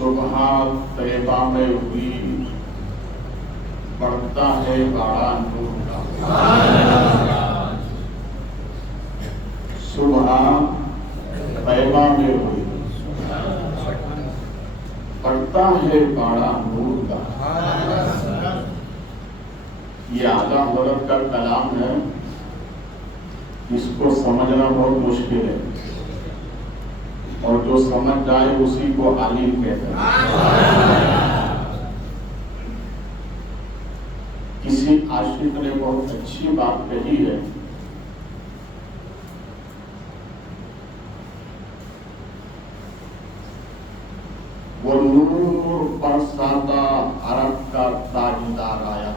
صبح طیبہ میں ہوئی پڑتا ہے باڑا نور کا، صبح طیبہ میں ہوئی پڑتا ہے باڑا نور کا۔ یہ اعلیٰ حضرت کا کلام ہے، اس کو سمجھنا بہت مشکل ہے، اور جو سمجھ جائے اسی کو عالم کہتے ہیں۔ کسی عاشق نے بہت اچھی بات کہی ہے، وہ نور برساتا عرب کا تاجدار آیا،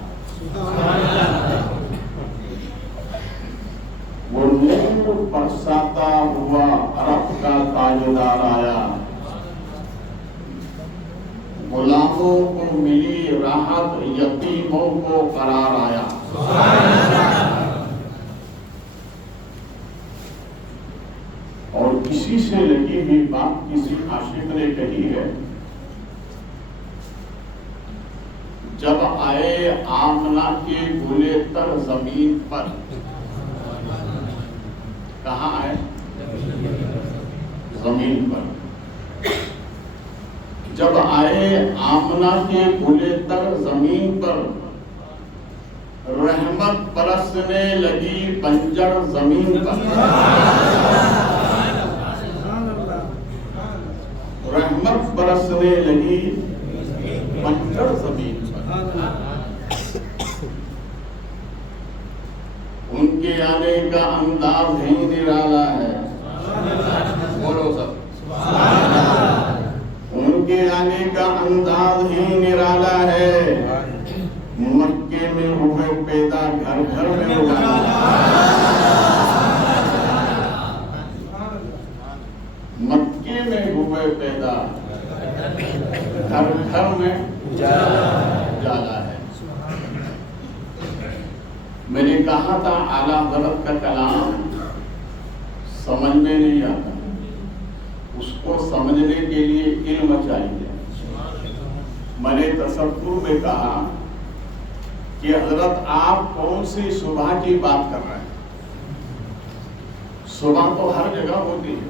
وہ نور برساتا ہوا عرب کا تاجدار آیا، غلاموں کو ملی راحت یتیموں کو قرار آیا۔ اور کسی سے لگی ہوئی بات کسی عاشق نے کہی ہے، جب آئے آمنہ کے گلے تر زمین پر، کہاں آئے؟ زمین پر۔ جب آئے آمنہ کے گلے تر زمین پر، رحمت برسنے لگی بنجر زمین پر، رحمت برسنے لگی بنجر زمین پر۔ ان کے آنے کا انداز ہی نرالا ہے، بولو سب، ان کے آنے کا انداز ہی نرالا ہے، مکے میں ہوئے پیدا گھر گھر میں اجالا، مکے میں ہوئے پیدا گھر گھر میں اجالا ہے۔ میں نے کہا تھا اعلیٰ حضرت کا کلام سمجھ میں نہیں آتا، اس کو سمجھنے کے لیے علم چاہیے۔ میں نے تصور میں کہا کہ حضرت آپ کون سی صبح کی بات کر رہے ہیں؟ صبح تو ہر جگہ ہوتی ہے،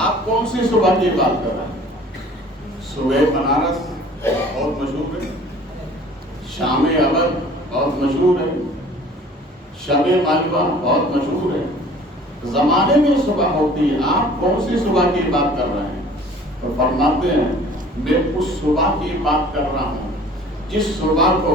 آپ کون سی صبح کی بات کر رہے ہیں؟ صبح بنارس بہت مشہور ہے، شام اول بہت مشہور ہے، شب مالوہ بہت مشہور ہے، زمانے میں صبح ہوتی ہے، آپ کون سی صبح کی بات کر رہے ہیں؟ تو فرماتے ہیں میں اس صبح کی بات کر رہا ہوں جس صبح کو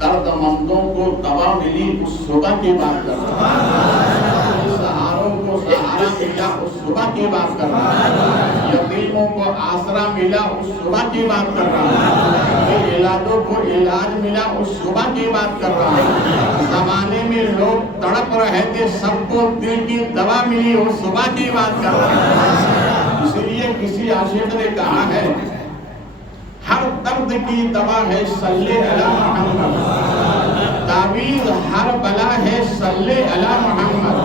درد مندوں کو دوا ملی، اس صبح کی بات کر رہا ہوں، سہاروں کو سہارا ملا، اس صبح کی بات کر رہا ہوں، یتیموں کو آسرا ملا، اس صبح کی بات کر رہا ہوں، علاجوں کو علاج ملا، اس صبح کی بات کر رہا ہوں، زمانے میں لوگ تڑپ رہے تھے، سب کو دل کی دوا ملی، اس صبح کی بات کر رہا ہوں۔ اس لیے کسی عاشق نے کہا ہے ہر درد کی دوا ہے صلی علی محمد، تعویذ ہر بلا ہے صلی علی محمد،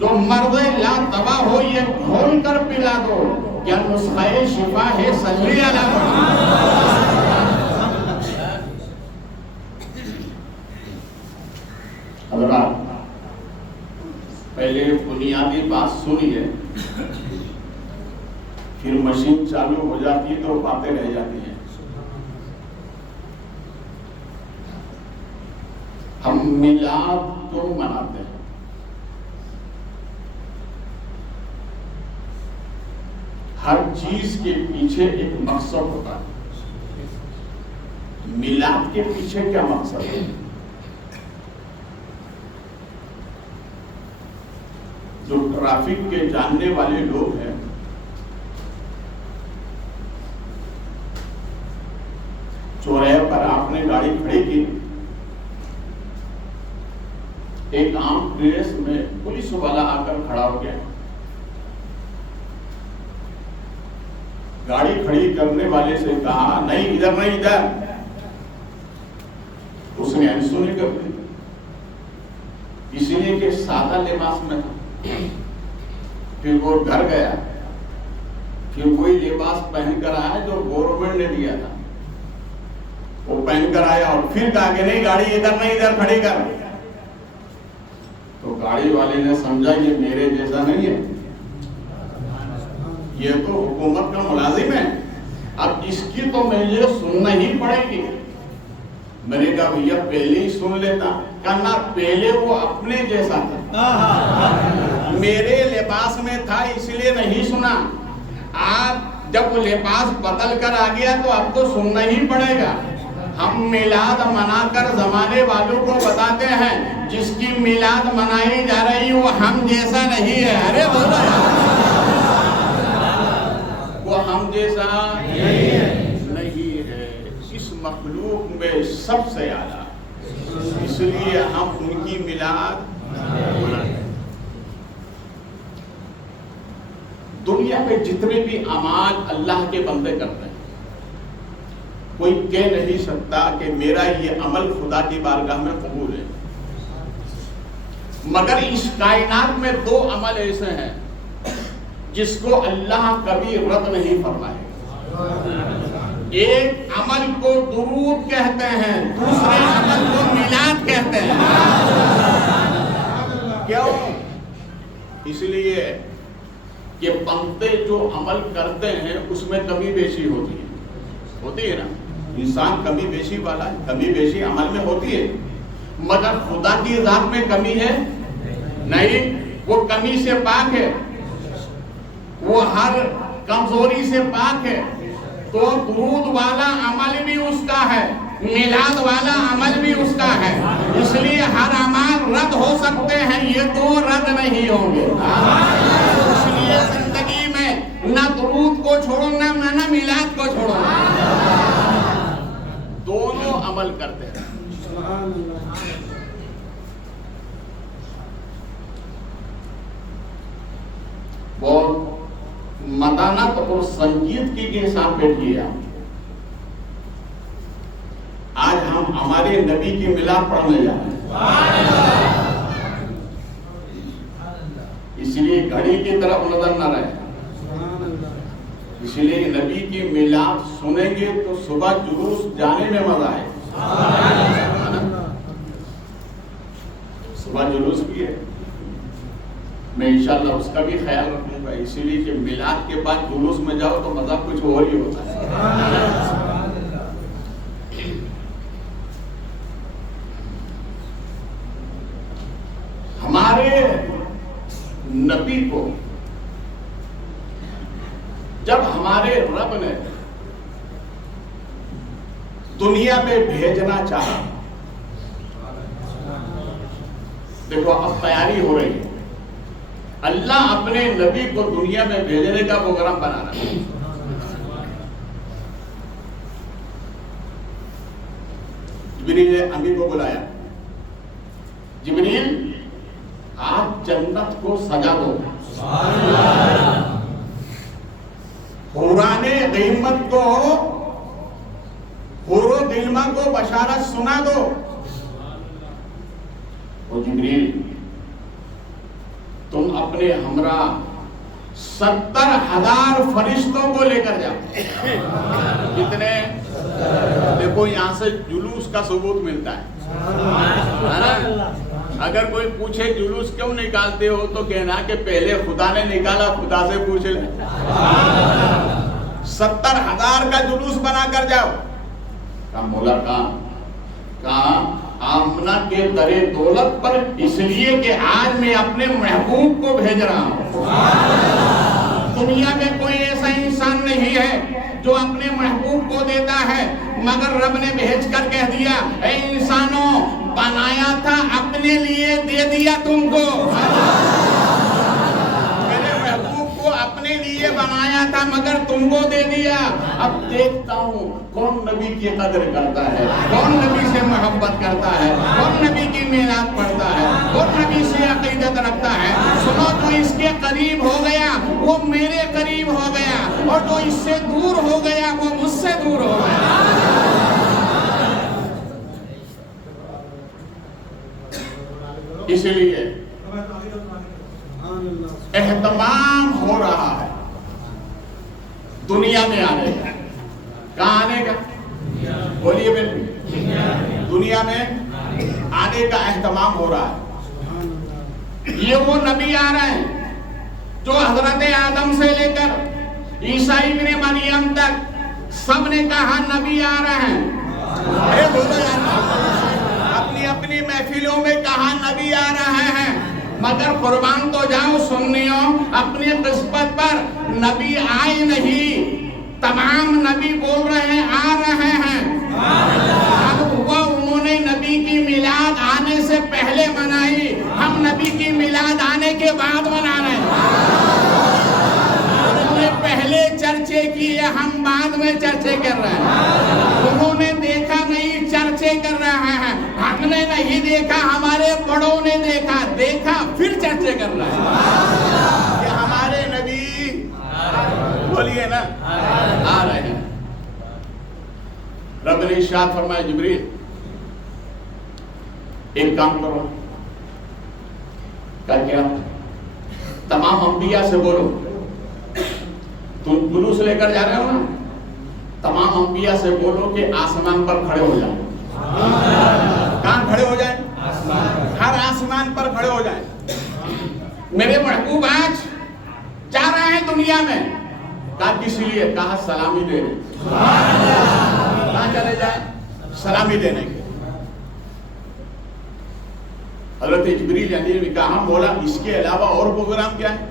جو مرض لا دوا ہو یہ کھول کر پلا دو، کیا نسخہ شفا ہے صلی علی محمد۔ حضرات پہلے بنیادی بات سنیے، پھر مشین چالو ہو جاتی ہے تو باتیں رہ جاتی ہیں۔ ہم میلاد کیوں مناتے ہیں؟ ہر چیز کے پیچھے ایک مقصد ہوتا ہے، میلاد کے پیچھے کیا مقصد ہے؟ جو ٹریفک کے جاننے والے لوگ ہیں، چوراہے پر آپ نے گاڑی کھڑی کی، ایک عام ڈریس میں پولیس والا آ کر کھڑا ہو گیا، گاڑی کھڑی کرنے والے سے کہا نہیں ادھر نہیں ادھر، اس نے انسونی کر دی، اسی لیے کہ سادہ لباس میں تھا۔ پھر وہ گھر گیا، پھر وہی لباس پہن کر آیا جو گورنمنٹ نے دیا تھا، وہ پہن کر آیا اور پھر کہا کہ نہیں گاڑی ادھر نہیں ادھر کھڑی کر. تو گاڑی والے نے سمجھا یہ میرے جیسا نہیں ہے، یہ تو حکومت کا ملازم ہے، اب اس کی تو مجھے سننا ہی پڑے گی. میں نے کہا بھیا پہلے ہی سن لیتا. کہنا پہلے وہ اپنے جیسا تھا، میرے لباس میں تھا اس لیے نہیں سنا. آپ جب وہ لباس بدل کر آ گیا تو اب تو سننا ہی پڑے گا. ہم میلاد منا کر زمانے والوں کو بتاتے ہیں جس کی میلاد منائی جا رہی وہ ہم جیسا نہیں ہے. ارے بولو وہ ہم جیسا نہیں ہے. اس مخلوق میں سب سے اعلیٰ، اس لیے ہم ان کی میلاد مناتے ہیں. دنیا میں جتنے بھی اعمال اللہ کے بندے کرتے ہیں کوئی کہہ نہیں سکتا کہ میرا یہ عمل خدا کی بارگاہ میں قبول ہے، مگر اس کائنات میں دو عمل ایسے ہیں جس کو اللہ کبھی رد نہیں فرمائے. ایک عمل کو درود کہتے ہیں، دوسرے عمل کو میلاد کہتے ہیں. کیوں؟ اس لیے کہ بندے جو عمل کرتے ہیں اس میں کمی بیشی ہوتی ہے نا. انسان کمی بیشی والا ہے، کمی بیشی عمل میں ہوتی ہے، مگر خدا کی ذات میں کمی ہے نہیں. وہ کمی سے پاک ہے، وہ ہر کمزوری سے پاک ہے. تو درود والا عمل بھی اس کا ہے، میلاد والا عمل بھی اس کا ہے. اس لیے ہر عمل رد ہو سکتے ہیں، یہ دو رد نہیں ہوں گے. اس لیے زندگی میں نہ درود کو چھوڑو نہ میلاد کو چھوڑو، دونوں عمل کرتے ہیں. بہت متانت اور سنجیدگی کے ساتھ بیٹھیے آپ. آج ہم ہمارے نبی کی میلاد پڑھنے جا رہے ہیں، اس لیے گھڑی کی طرف نظر نہ رہے. اس لیے نبی کی میلاد سنیں گے تو صبح جلوس جانے میں مزہ آئے. صبح جلوس بھی ہے، میں انشاءاللہ اس کا بھی خیال رکھوں گا. اسی لیے کہ میلاد کے بعد جلوس میں جاؤ تو مزہ کچھ اور ہی ہوتا ہے. ہمارے نبی کو جب ہمارے رب نے دنیا میں بھیجنا چاہا، دیکھو اب تیاری ہو رہی ہے. اللہ اپنے نبی کو دنیا میں بھیجنے کا پروگرام بنا رہا ہے. جبریل امی کو بلایا، جبریل آپ جنت کو سجا دو، حوران غیمت کو، حور و دلما کو بشارت سنا دو. اور جبریل تم اپنے ہمراہ 70,000 فرشتوں کو لے کر جاؤ. کتنے؟ دیکھو یہاں سے جلوس کا ثبوت ملتا ہے. اگر کوئی پوچھے جلوس کیوں نکالتے ہو تو کہنا کہ پہلے خدا نے نکالا، خدا سے پوچھ لیں. 70,000 کا جلوس بنا کر جاؤ. کہاں مولا؟ کہاں؟ آمنہ کے در دولت پر، اس لیے کہ آج میں اپنے محبوب کو بھیج رہا ہوں. دنیا میں کوئی ایسا انسان نہیں ہے جو اپنے محبوب کو دیتا ہے، مگر رب نے بھیج کر کہہ دیا اے انسانوں، بنایا تھا اپنے لیے، دے دیا تم کو. میرے محبوب کو اپنے لیے بنایا تھا مگر تم کو دے دیا. اب دیکھتا ہوں کون نبی کی قدر کرتا ہے، کون نبی سے محبت کرتا ہے، کون نبی کی میلاد پڑھتا ہے، کون نبی سے عقیدت رکھتا ہے. سنو، جو اس کے قریب ہو گیا وہ میرے قریب ہو گیا، اور جو اس سے دور ہو گیا وہ مجھ سے دور ہو گیا. اس لیے اہتمام ہو رہا ہے دنیا میں آنے کا. کہاں آنے کا؟ بولیے بھائی. دنیا میں آنے کا اہتمام ہو رہا ہے. یہ وہ نبی آ رہے ہیں جو حضرت آدم سے لے کر عیسیٰ ابن مریم تک سب نے کہا نبی آ رہے ہیں. اپنی اپنی محفلوں میں کہا نبی آ رہے ہیں. مگر قربان تو جاؤ سنیوں، اپنی قسمت پر نبی آئے نہیں. تمام نبی بول رہے ہیں آ رہے ہیں. اب ہوا انہوں نے نبی کی میلاد آنے سے پہلے منائی، ہم نبی کی میلاد آنے کے بعد منا رہے ہیں. انہوں نے پہلے چرچے کیے، ہم بعد میں چرچے کر رہے ہیں. انہوں نے دیکھا نہیں، چرچے کر رہے ہیں. ہم نے نہیں دیکھا، ہمارے بڑوں نے دیکھا پھر چرچے کر رہے ہیں کہ ہمارے نبی بولیے نا آ رہے ہیں. رب نے ارشاد فرمایا جبریل ایک کام کرو. کیا؟ تمام انبیاء سے بولو. تم جلوس لے کر جا رہے ہو نا، تمام انبیاء سے بولو کہ آسمان پر کھڑے ہو جائیں. کہاں کھڑے ہو جائیں؟ ہر آسمان پر کھڑے ہو جائیں. میرے محبوب آج جا رہے ہیں دنیا میں. کہا کس لیے؟ کہا سلامی دینے. کہاں چلے جائیں؟ سلامی دینے کے. حضرت جبریل نے بھی کہا مولا اس کے علاوہ اور پروگرام کیا ہے؟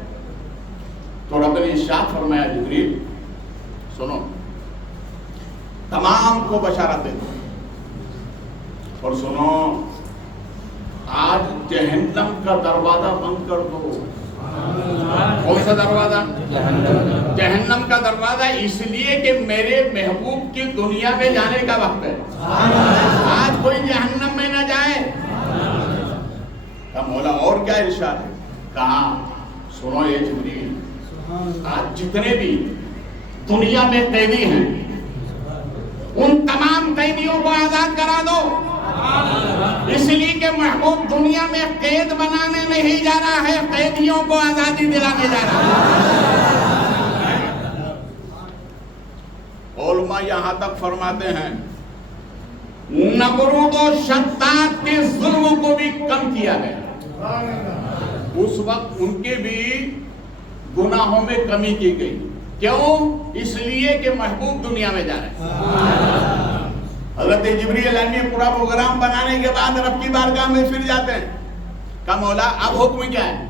تو رب نے ارشاد فرمایا جبریل سنو، تمام کو بشارت دے دو اور سنو آج جہنم کا دروازہ بند کر دو. کون سا دروازہ؟ جہنم کا دروازہ. اس لیے کہ میرے محبوب کی دنیا میں جانے کا وقت ہے. آج کوئی جہنم میں نہ جائے. مولا اور کیا ارشاد ہے؟ کہا سنو یہ جبریل، آج جتنے بھی دنیا میں قیدی ہیں ان تمام قیدیوں کو آزاد کرا دو. اس لیے کہ محبوب دنیا میں قید بنانے نہیں جا رہا ہے، قیدیوں کو آزادی دلانے جا رہا ہے. علماء یہاں تک فرماتے ہیں نمرود و شداد کے ظلم کو بھی کم کیا گیا. اس وقت ان کے بھی گناہوں میں کمی کی گئی. کیوں؟ اس لیے کہ محبوب دنیا میں جا رہے ہیں. حضرت جبریل نے پورا پروگرام بنانے کے بعد رب کی بارگاہ میں پھر جاتے ہیں. کہا مولا اب حکم کیا ہے؟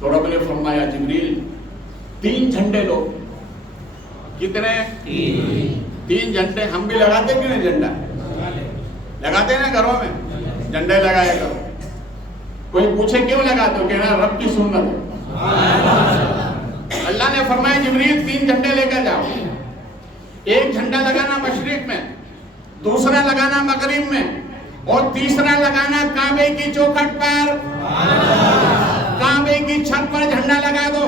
تو رب نے فرمایا جبریل 3 جھنڈے لو. کتنے؟ 3 جھنڈے. ہم بھی لگاتے کہ نہیں جھنڈا؟ لگاتے ہیں نا گھروں میں، جھنڈے لگائے کرو. کوئی پوچھے کیوں لگاتے ہو؟ کہنا رب کی سنت ہے. اللہ نے فرمایا جبریل 3 جھنڈے لے کر جاؤ. ایک جھنڈا لگانا مشرق میں، دوسرا لگانا مغرب میں، اور تیسرا لگانا کعبے کی چوکھٹ پر. کعبے کی چھت پر جھنڈا لگا دو.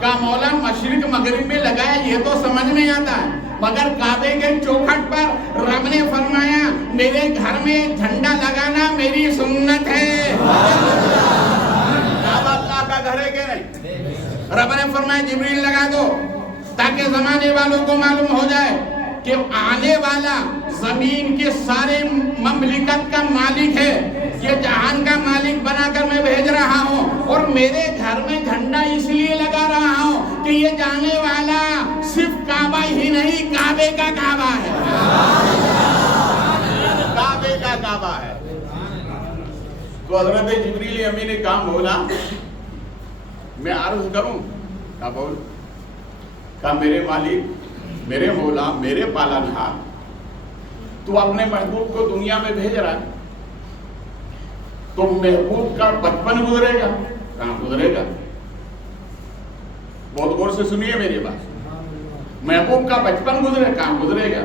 کہا مولا مشرق مغرب میں لگایا یہ تو سمجھ میں آتا ہے، مگر کعبے کے چوکھٹ پر رب نے فرمایا میرے گھر میں جھنڈا لگانا میری سنت ہے. کعبہ اللہ کا گھر ہے کہ نہیں؟ رب نے فرمایا جبریل لگا دو تاکہ زمانے والوں کو معلوم ہو جائے کہ آنے والا زمین کے سارے مملکت کا مالک ہے. یہ جہان کا مالک بنا کر میں بھیج رہا ہوں، اور میرے گھر میں جھنڈا اس لیے لگا رہا ہوں کہ یہ جانے والا صرف کعبہ ہی نہیں، کعبے کا کعبہ ہے. کعبے کا کعبہ ہے. تو حضرت جبریل امین نے کام بولا میں عرض کروں. کہا بول. کہا میرے مالک، میرے مولا، میرے پالنہار، تو اپنے محبوب کو دنیا میں بھیج رہا ہے تو محبوب کا بچپن گزرے گا. کہاں گزرے گا؟ بہت غور سے سنیے میری بات. محبوب کا بچپن گزرے، کہاں گزرے گا؟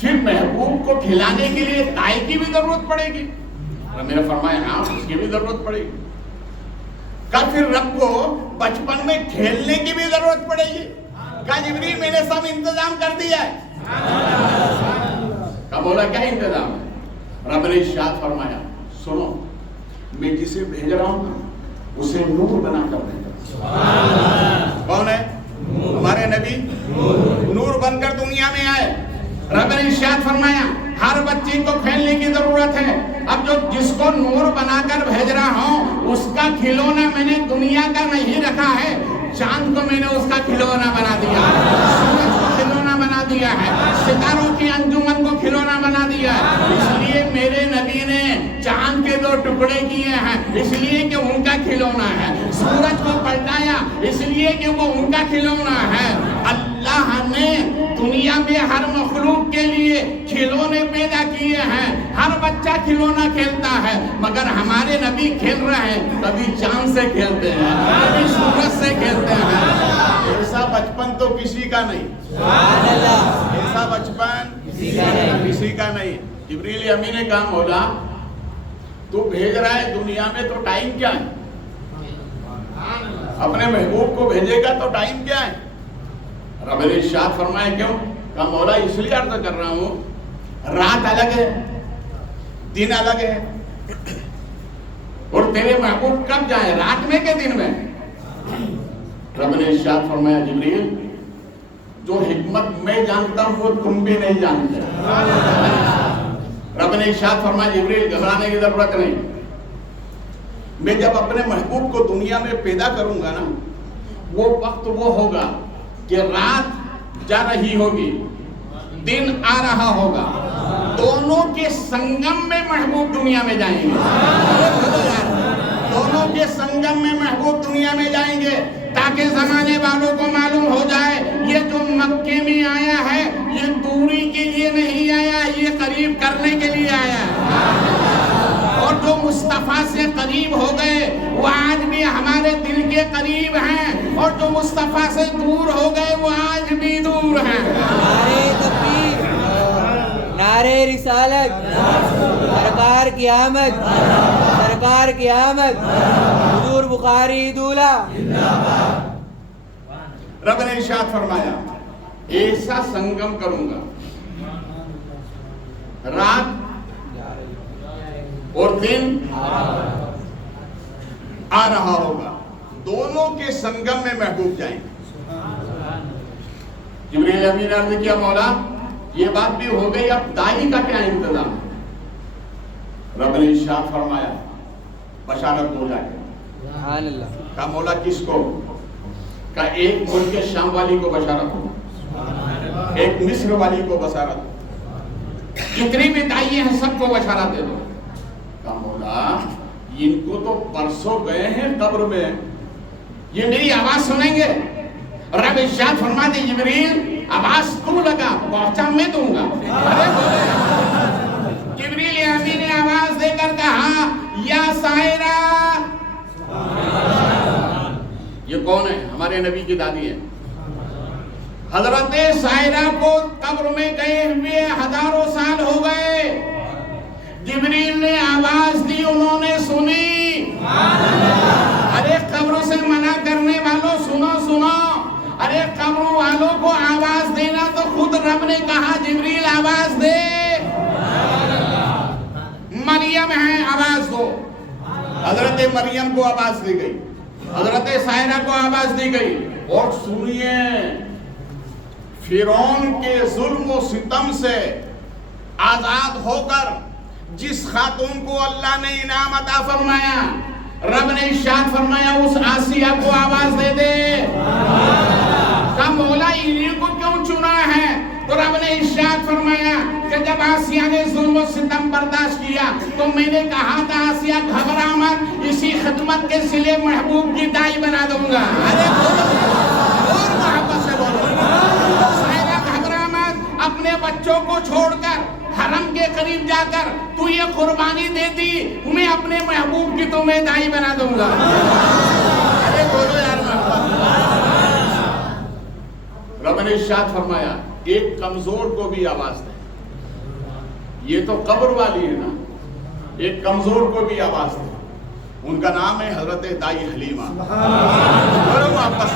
پھر محبوب کو کھلانے کے لیے دائیں کی بھی ضرورت پڑے گی. میں نے فرمایا ہاں اس کی بھی ضرورت پڑے گی. کہا پھر رب کو بچپن میں کھیلنے کی بھی ضرورت پڑے گی. کہا جبریل میں نے سب انتظام کر دیا ہے. کہا بولا کیا انتظام ہے؟ رب نے ارشاد فرمایا سنو میں جسے بھیج رہا ہوں اسے نور بنا کر بھیج رہا ہوں. کون ہے؟ ہمارے نبی نور بن کر دنیا میں آئے. رب نے ارشاد فرمایا ہر بچے کو کھیلنے کی ضرورت ہے. اب جو جس کو نور بنا کر بھیج رہا ہوں اس کا کھلونا میں نے دنیا کا نہیں رکھا ہے. چاند کو میں نے اس کا کھلونا بنا دیا ہے, سورج کو کھلونا بنا دیا ہے, ستاروں کی انجمن کو کھلونا بنا دیا ہے. اس لیے میرے نبی نے چاند کے 2 ٹکڑے کیے ہیں اس لیے کہ ان کا کھلونا ہے. سورج کو پلٹایا اس لیے کہ وہ ان کا کھلونا ہے. اللہ نے دنیا میں ہر مخلوق کے لیے کھلونے پیدا کیے ہیں. ہر بچہ کھلونا کھیلتا ہے, مگر ہمارے نبی کھیل رہے ہیں. کبھی چاند سے کھیلتے ہیں, کبھی سورج سے کھیلتے ہیں. ایسا بچپن تو کسی کا نہیں, ایسا بچپن کسی کا نہیں. جبریل امین نے کہا مولا تو بھیج رہا ہے دنیا میں تو ٹائم کیا ہے؟ اپنے محبوب کو بھیجے گا تو ٹائم کیا ہے؟ رب نے ارشاد فرمایا کیوں؟ کہا مولا اس لیے عرض کر رہا ہوں رات الگ ہے دن الگ ہے, اور تیرے محبوب کب جائیں, رات میں کہ دن میں؟ رب نے ارشاد فرمایا جبریل جو حکمت میں جانتا ہوں وہ تم بھی نہیں جانتے. رب نے ارشاد فرمایا جبریل گھبرانے کی ضرورت نہیں, میں جب اپنے محبوب کو دنیا میں پیدا کروں گا نا وہ وقت وہ ہوگا کہ رات جا رہی ہوگی دن آ رہا ہوگا, دونوں کے سنگم میں محبوب دنیا میں جائیں گے. دونوں کے سنگم میں محبوب دنیا میں جائیں گے تاکہ زمانے والوں کو معلوم ہو جائے یہ جو مکے میں آیا ہے یہ دوری کے لیے نہیں آیا, یہ قریب کرنے کے لیے آیا ہے. اور جو مصطفیٰ سے قریب ہو گئے وہ آج بھی ہمارے دل کے قریب ہیں, اور جو مصطفیٰ سے دور ہو گئے وہ آج بھی دور ہیں. نعرہ تکبیر, نعرہ رسالت, سرکار کی آمد, سرکار کی آمد, حضور بخاری دولہ. رب نے ارشاد فرمایا ایسا سنگم کروں گا, رات اور دن آ رہا ہوگا, دونوں کے سنگم میں محبوب جائیں گے. جبریل امین عرض کیا مولا یہ بات بھی ہو گئی, اب دائی کا کیا انتظام؟ رب نے ارشاد فرمایا بشارت ہو جائے. سبحان اللہ. کہا مولا کس کو؟ کہا ایک ملک شام والی کو بشارت ہو, ایک مصر والی کو بشارت ہو, جتنی بھی دائی ہیں سب کو بشارت دے دو. کہا مولا ان کو تو پرسوں گئے ہیں قبر میں, یہ میری آواز سنیں گے؟ رب ارشاد فرماتے جبریل آواز تو لگا, پہنچا میں دوں گا. جبریل امین نے آواز دے کر کہا یا سائرہ. یہ کون ہے؟ ہمارے نبی کی دادی ہے. حضرت سائرہ کو قبر میں گئے ہوئے ہزاروں سال ہو گئے. جبریل نے آواز دی, انہوں نے سنی. ارے قبر سے منع کرنے والوں سنو سنو, ارے قبر والوں کو آواز دینا تو خود رب نے کہا جبریل آواز دے. مریم ہے آواز دو. حضرت مریم کو آواز دی گئی, حضرت سائرہ کو آواز دی گئی. اور سنیے فرعون کے ظلم و ستم سے آزاد ہو کر جس خاتون کو اللہ نے انعام عطا فرمایا, رب نے ارشاد فرمایا اس آسیہ کو آواز دے دے. کہا مولا انہیں کو کیوں چنا ہے؟ تو رب نے ارشاد فرمایا کہ جب آسیہ نے ظلم و ستم برداشت کیا تو میں نے کہا تھا آسیہ گھبرا مت, اسی خدمت کے صلے محبوب کی دائی بنا دوں گا. ارے اور محبت سے بولو. سائرہ گھبرا مت, اپنے بچوں کو چھوڑ کر حرم کے قریب جا کر تو یہ قربانی دے دی, میں اپنے محبوب کی تمہیں دائی بنا دوں گا. ارے بولو یار محبت. رب نے ارشاد فرمایا ایک کمزور کو بھی آواز دے. یہ تو قبر والی ہے نا, ایک کمزور کو بھی آواز دے. ان کا نام ہے حضرت دائی حلیمہ. بولو محبت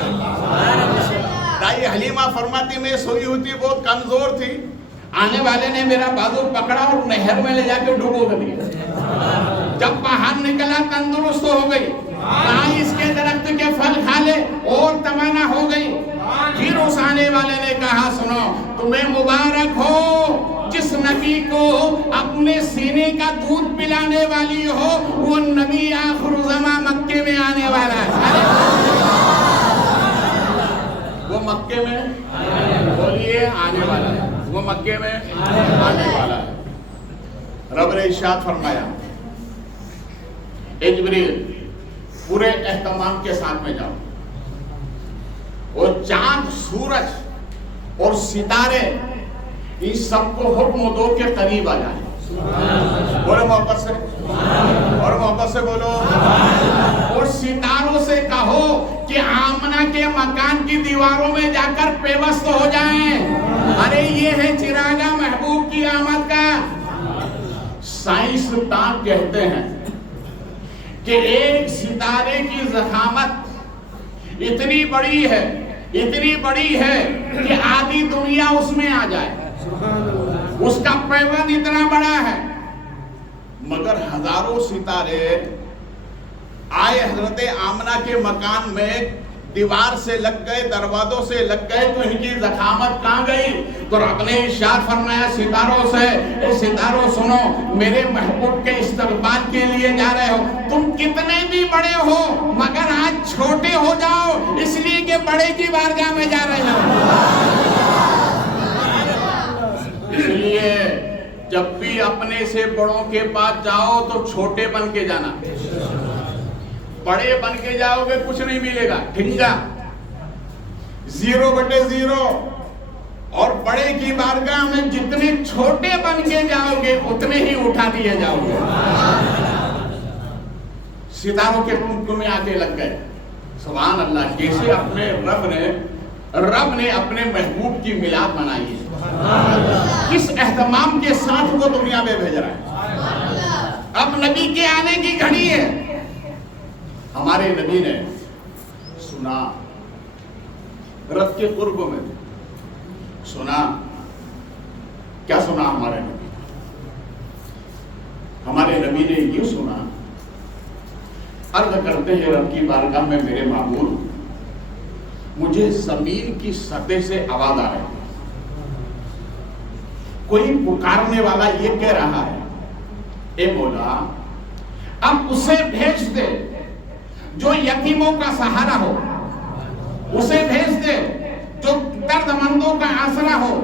سے. دائی حلیمہ فرماتی میں سوئی ہوئی تھی, بہت کمزور تھی. آنے والے نے میرا بازو پکڑا اور نہر میں لے جا کے ڈوبو کر دیا. جب باہر نکلا تندرست ہو گئی. کہا اس کے درخت کے پھل کھا کہا سنو تمہیں مبارک ہو جس نبی کو اپنے سینے کا دودھ پلانے والی ہو، وہ نبی آخر زمان مکے میں آنے والا ہے۔ وہ مکے میں بولیے آنے والا ہے، وہ مکے میں آنے والا ہے۔ رب نے ارشاد فرمایا اے جبریل پورے اہتمام کے ساتھ میں جاؤ، اور چاند، سورج اور ستارے ان سب کو حکم دو کہ قریب آ جائیں۔ بولو محبت سے، اور محبت سے بولو۔ اور ستاروں سے کہو کہ آمنہ کے مکان کی دیواروں میں جا کر پیوست ہو جائیں۔ ارے یہ ہے چراغا محبوب کی آمد کا۔ سائنسدان کہتے ہیں کہ ایک ستارے کی ضخامت اتنی بڑی ہے، اتنی بڑی ہے کہ آدھی دنیا اس میں آ جائے، اس کا پیوند اتنا بڑا ہے۔ مگر ہزاروں ستارے آئے حضرت آمنہ کے مکان میں، دیوار سے لگ گئے، دروازوں سے لگ گئے، تو ان کی ضخامت کہاں گئی؟ تو رب نے ارشاد فرمایا ستاروں سے، اے ستاروں سنو، میرے محبوب کے استقبال کے لیے جا رہے ہو، تم کتنے بھی بڑے ہو مگر آج چھوٹے ہو جاؤ، اس لیے کہ بڑے کی بارگاہ میں جا رہے ہو۔ اس لیے جب بھی اپنے سے بڑوں کے پاس جاؤ تو چھوٹے بن کے جانا، بڑے بن کے جاؤ گے کچھ نہیں ملے گا، ٹھنگا 0/0۔ اور بڑے کی بارگاہ میں جتنے چھوٹے بن کے جاؤ گے اتنے ہی اٹھا دیے جاؤ گے۔ ستاروں کے ٹمکوں میں آگے لگ گئے۔ سبحان اللہ، کیسے اپنے رب نے اپنے محبوب کی میلاد منائی ہے، کس اہتمام کے ساتھ وہ دنیا میں بھیج رہا ہے۔ اب نبی کے آنے کی گھڑی ہے۔ ہمارے نبی نے سنا، رب کے قرب میں سنا، کیا سنا ہمارے نبی؟ ہمارے نبی نے یہ سنا، عرض کرتے ہیں رب کی بارگاہ میں میرے معبود، مجھے زمین کی سطح سے آواز آ رہی ہے، کوئی پکارنے والا یہ کہہ رہا ہے اے مولا اب اسے بھیج دے جو یتیموں کا سہارا ہو، اسے بھیج دے جو درد مندوں کا آسرا ہو،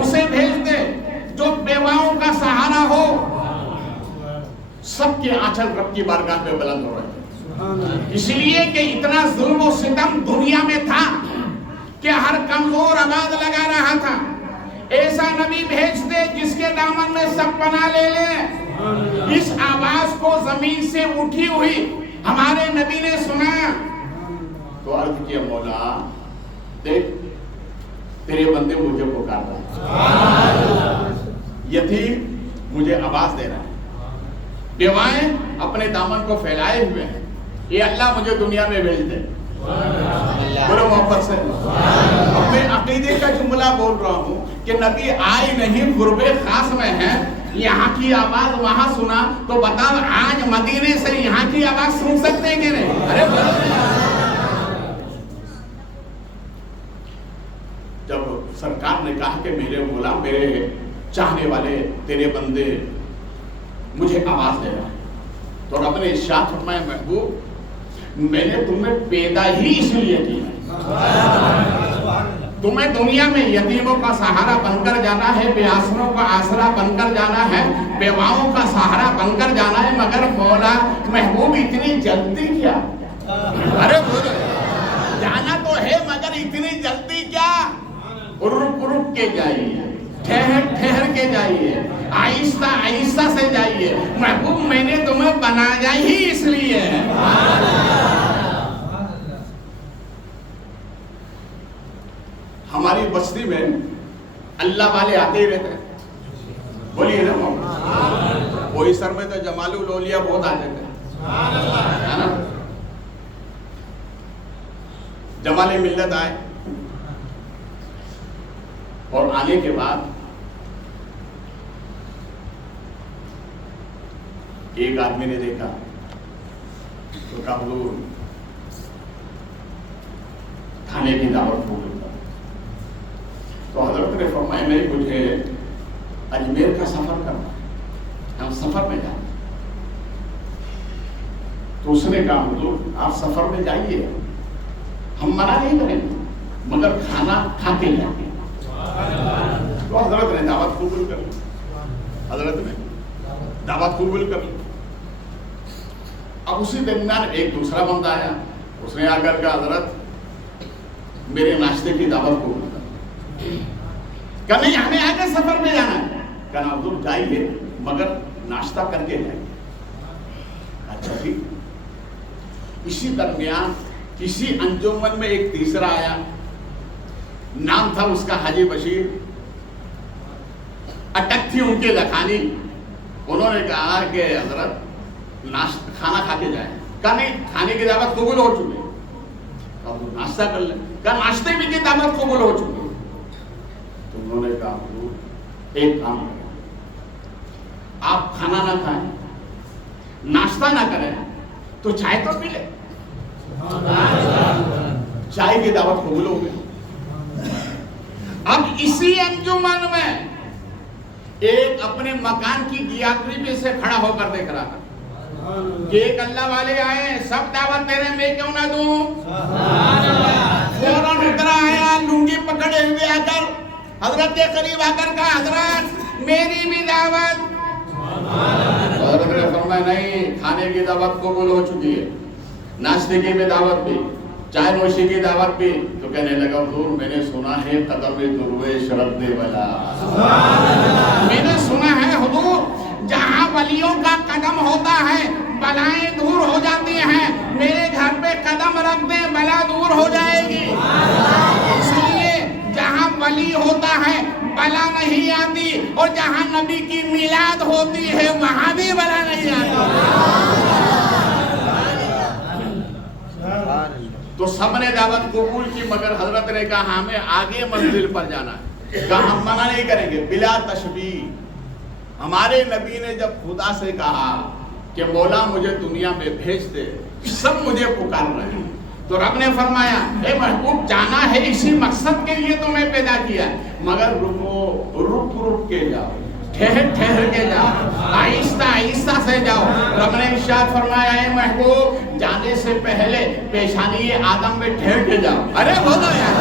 اسے بھیج دے جو بیواؤں کا سہارا ہو۔ سب کے آنچل رب کی بارگاہ پہ بلند ہو رہے ہیں، اس لیے کہ اتنا ظلم و ستم دنیا میں تھا کہ ہر کمزور آواز لگا رہا تھا۔ ایسا نبی بھیج دے جس کے دامن میں سب پناہ لے لیں۔ اس آواز کو زمین سے اٹھی ہوئی ہمارے نبی نے سنا تو عرض کیا مولا دیکھ تیرے بندے مجھے پکار رہا ہے، یتیم مجھے آواز دے رہا ہے، بیوائیں اپنے دامن کو پھیلائے ہوئے ہیں، یہ اللہ مجھے دنیا میں بھیج دے۔ بولو محبت سے، اپنے عقیدے کا جملہ بول رہا ہوں کہ نبی آئے نہیں، غربے خاص میں ہیں، یہاں کی آواز وہاں سنا تو بتاؤ آج مدینے سے یہاں کی آواز سن سکتے ہیں کہ نہیں؟ ارے جب سرکار نے کہا کہ میرے مولا، میرے چاہنے والے تیرے بندے مجھے آواز دے رہے ہیں، تو رب نے ارشاد فرمایا محبوب میں نے تمہیں پیدا ہی اس لیے کی ہے، تمہیں دنیا میں یتیموں کا سہارا بن کر جانا ہے، بے آسروں کا آسرا بن کر جانا ہے، بیواؤں کا سہارا بن کر جانا ہے، مگر مولا محبوب اتنی جلدی کیا؟ ارے جانا تو ہے مگر اتنی جلدی کیا؟ رک رک کے جائیے، ٹھہر ٹھہر کے جائیے، آہستہ آہستہ سے جائیے، محبوب میں نے تمہیں بنایا ہی اس لیے ہے۔ ہماری بستی میں اللہ والے آتے ہی رہتے ہیں، بولیے نا محمد، وہی سر میں تو جمال الاولیاء بہت آتے تھے، جمال ملت آئے، اور آنے کے بعد ایک آدمی نے دیکھا تو کہا حضور کھانے کی دعوت ہو گئی، نے فرمایا نہیں مجھے اجمیر کا سفر کرنا ہے، ہم سفر میں جائیں۔ تو اس نے کہا حضور آپ سفر میں جائیے، ہم منع نہیں کریں گے، مگر کھانا کھا کے جائیں۔ تو حضرت نے دعوت قبول کر لی، حضرت نے دعوت قبول کر لی۔ اب اسی درمیان ایک دوسرا بندہ آیا، اس نے آ کر کہا حضرت میرے ناشتے کی دعوت قبول کر۔ کہ نہیں ہمیں آگے سفر میں جانا ہے۔ کہا حضور جائیے مگر ناشتہ کر کے جائیے۔ اچھا ٹھیک۔ اسی درمیان کسی انجمن میں ایک تیسرا آیا، نام تھا اس کا حاجی بشیر، اٹک تھی ان کے لکھانی۔ انہوں نے کہا کہ حضرت کھانا کھا کے جائیں۔ کہا نہیں کھانے کی دعوت قبول ہو چکی ہے، اب ناشتہ کر لیں۔ کہا ناشتے بھی کی دعوت قبول ہو چکی ہے۔ تو انہوں نے کہا حضور ایک کام کریں، آپ کھانا نہ کھائیں، ناشتہ نہ کریں تو چائے تو پی لیں۔ چائے کی دعوت قبول ہو گئی۔ اب اسی انجمن میں ایک اپنے مکان کی گیاتری میں سے کھڑا ہو کر دیکھ رہا تھا کہ ایک اللہ والے آئے، سب دعوت دے رہے، میں کیوں نہ دوں؟ فوراً اترا آیا لنگی پکڑے ہوئے آ کر حضرت کے قریب آ کر کہا حضرت میری بھی دعوت۔ حضرت نے فرمایا نہیں کھانے کی دعوت قبول ہو چکی ہے، ناشتے کی بھی دعوت بھی، چائے نوشی کی دعوت بھی۔ تو کہنے لگا حضور میں نے سنا ہے قدم درویش رد بلا، میں نے سنا ہے حضور جہاں ولیوں کا قدم ہوتا ہے بلائیں دور ہو جاتی ہیں، میرے گھر پہ قدم رکھ دیں بلا دور ہو جائے گی۔ اس لیے جہاں ولی ہوتا ہے بلا نہیں آتی، اور جہاں نبی کی میلاد ہوتی ہے وہاں بھی بلا نہیں آتی۔ تو سب نے دعوت قبول کی، مگر حضرت نے کہا ہمیں آگے منزل پر جانا ہے۔ کہا ہم منع نہیں کریں گے بلا تشبیہ۔ ہمارے نبی نے جب خدا سے کہا کہ مولا مجھے دنیا میں بھیج دے، سب مجھے پکار رہے ہیں، تو رب نے فرمایا اے محبوب جانا ہے اسی مقصد کے لیے تمہیں پیدا کیا، مگر رک رک کے جاؤ، ٹھہر ٹھہر کے جاؤ، آہستہ آہستہ سے جاؤ۔ رب نے ارشاد فرمایا اے محبوب جانے سے پہلے پیشانی آدم میں ٹھہر کے جاؤ۔ ارے بولو یار،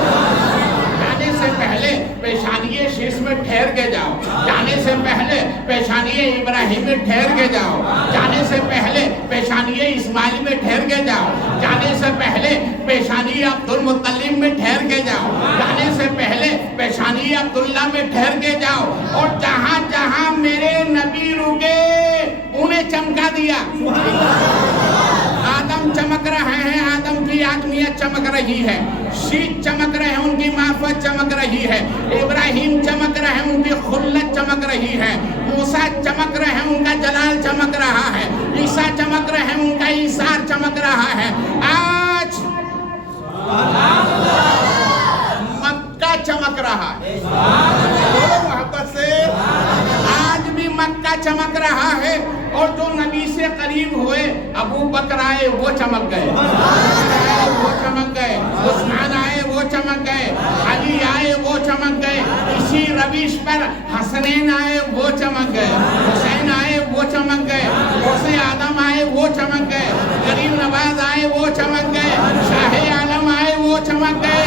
جانے سے پہلے پیشانی شیش میں ٹھہر کے جاؤ، جانے سے پہلے پیشانی ابراہیم میں ٹھہر کے جاؤ، جانے سے پہلے پیشانی اسماعیل میں ٹھہر کے جاؤ، جانے سے پہلے پیشانی عبد المطلب میں ٹھہر کے جاؤ، جانے سے پہلے پیشانی عبداللہ میں ٹھہر کے جاؤ، اور جہاں جہاں میرے نبی رکے انہیں چمکا دیا۔ آدم چمک رہے ہیں، آدم کی آدمیت چمک رہی ہے، شیش چمک رہے ہیں ان کی معرفت چمک رہی ہے، ابراہیم چمک رہے ہیں ان کی خلت چمک رہی ہے، موسیٰ چمک رہے ہیں ان کا جلال چمک رہا ہے، عیسیٰ چمک رہے ہیں ان کا ایثار چمک رہا ہے۔ آج مکہ چمک رہا ہے، بولو محبت سے، آج بھی مکہ چمک رہا ہے، اور جو نبی سے قریب ہوئے ابو بکر آئے وہ چمک گئے، وہ چمک گئے، عثمان آئے وہ چمک گئے، علی آئے وہ چمک گئے، اسی رویش پر حسنین آئے وہ چمک گئے، حسین آئے وہ چمک گئے، غوث آدم آئے وہ چمک گئے، غریب نواز آئے وہ چمک گئے، شاہ عالم آئے وہ چمک گئے۔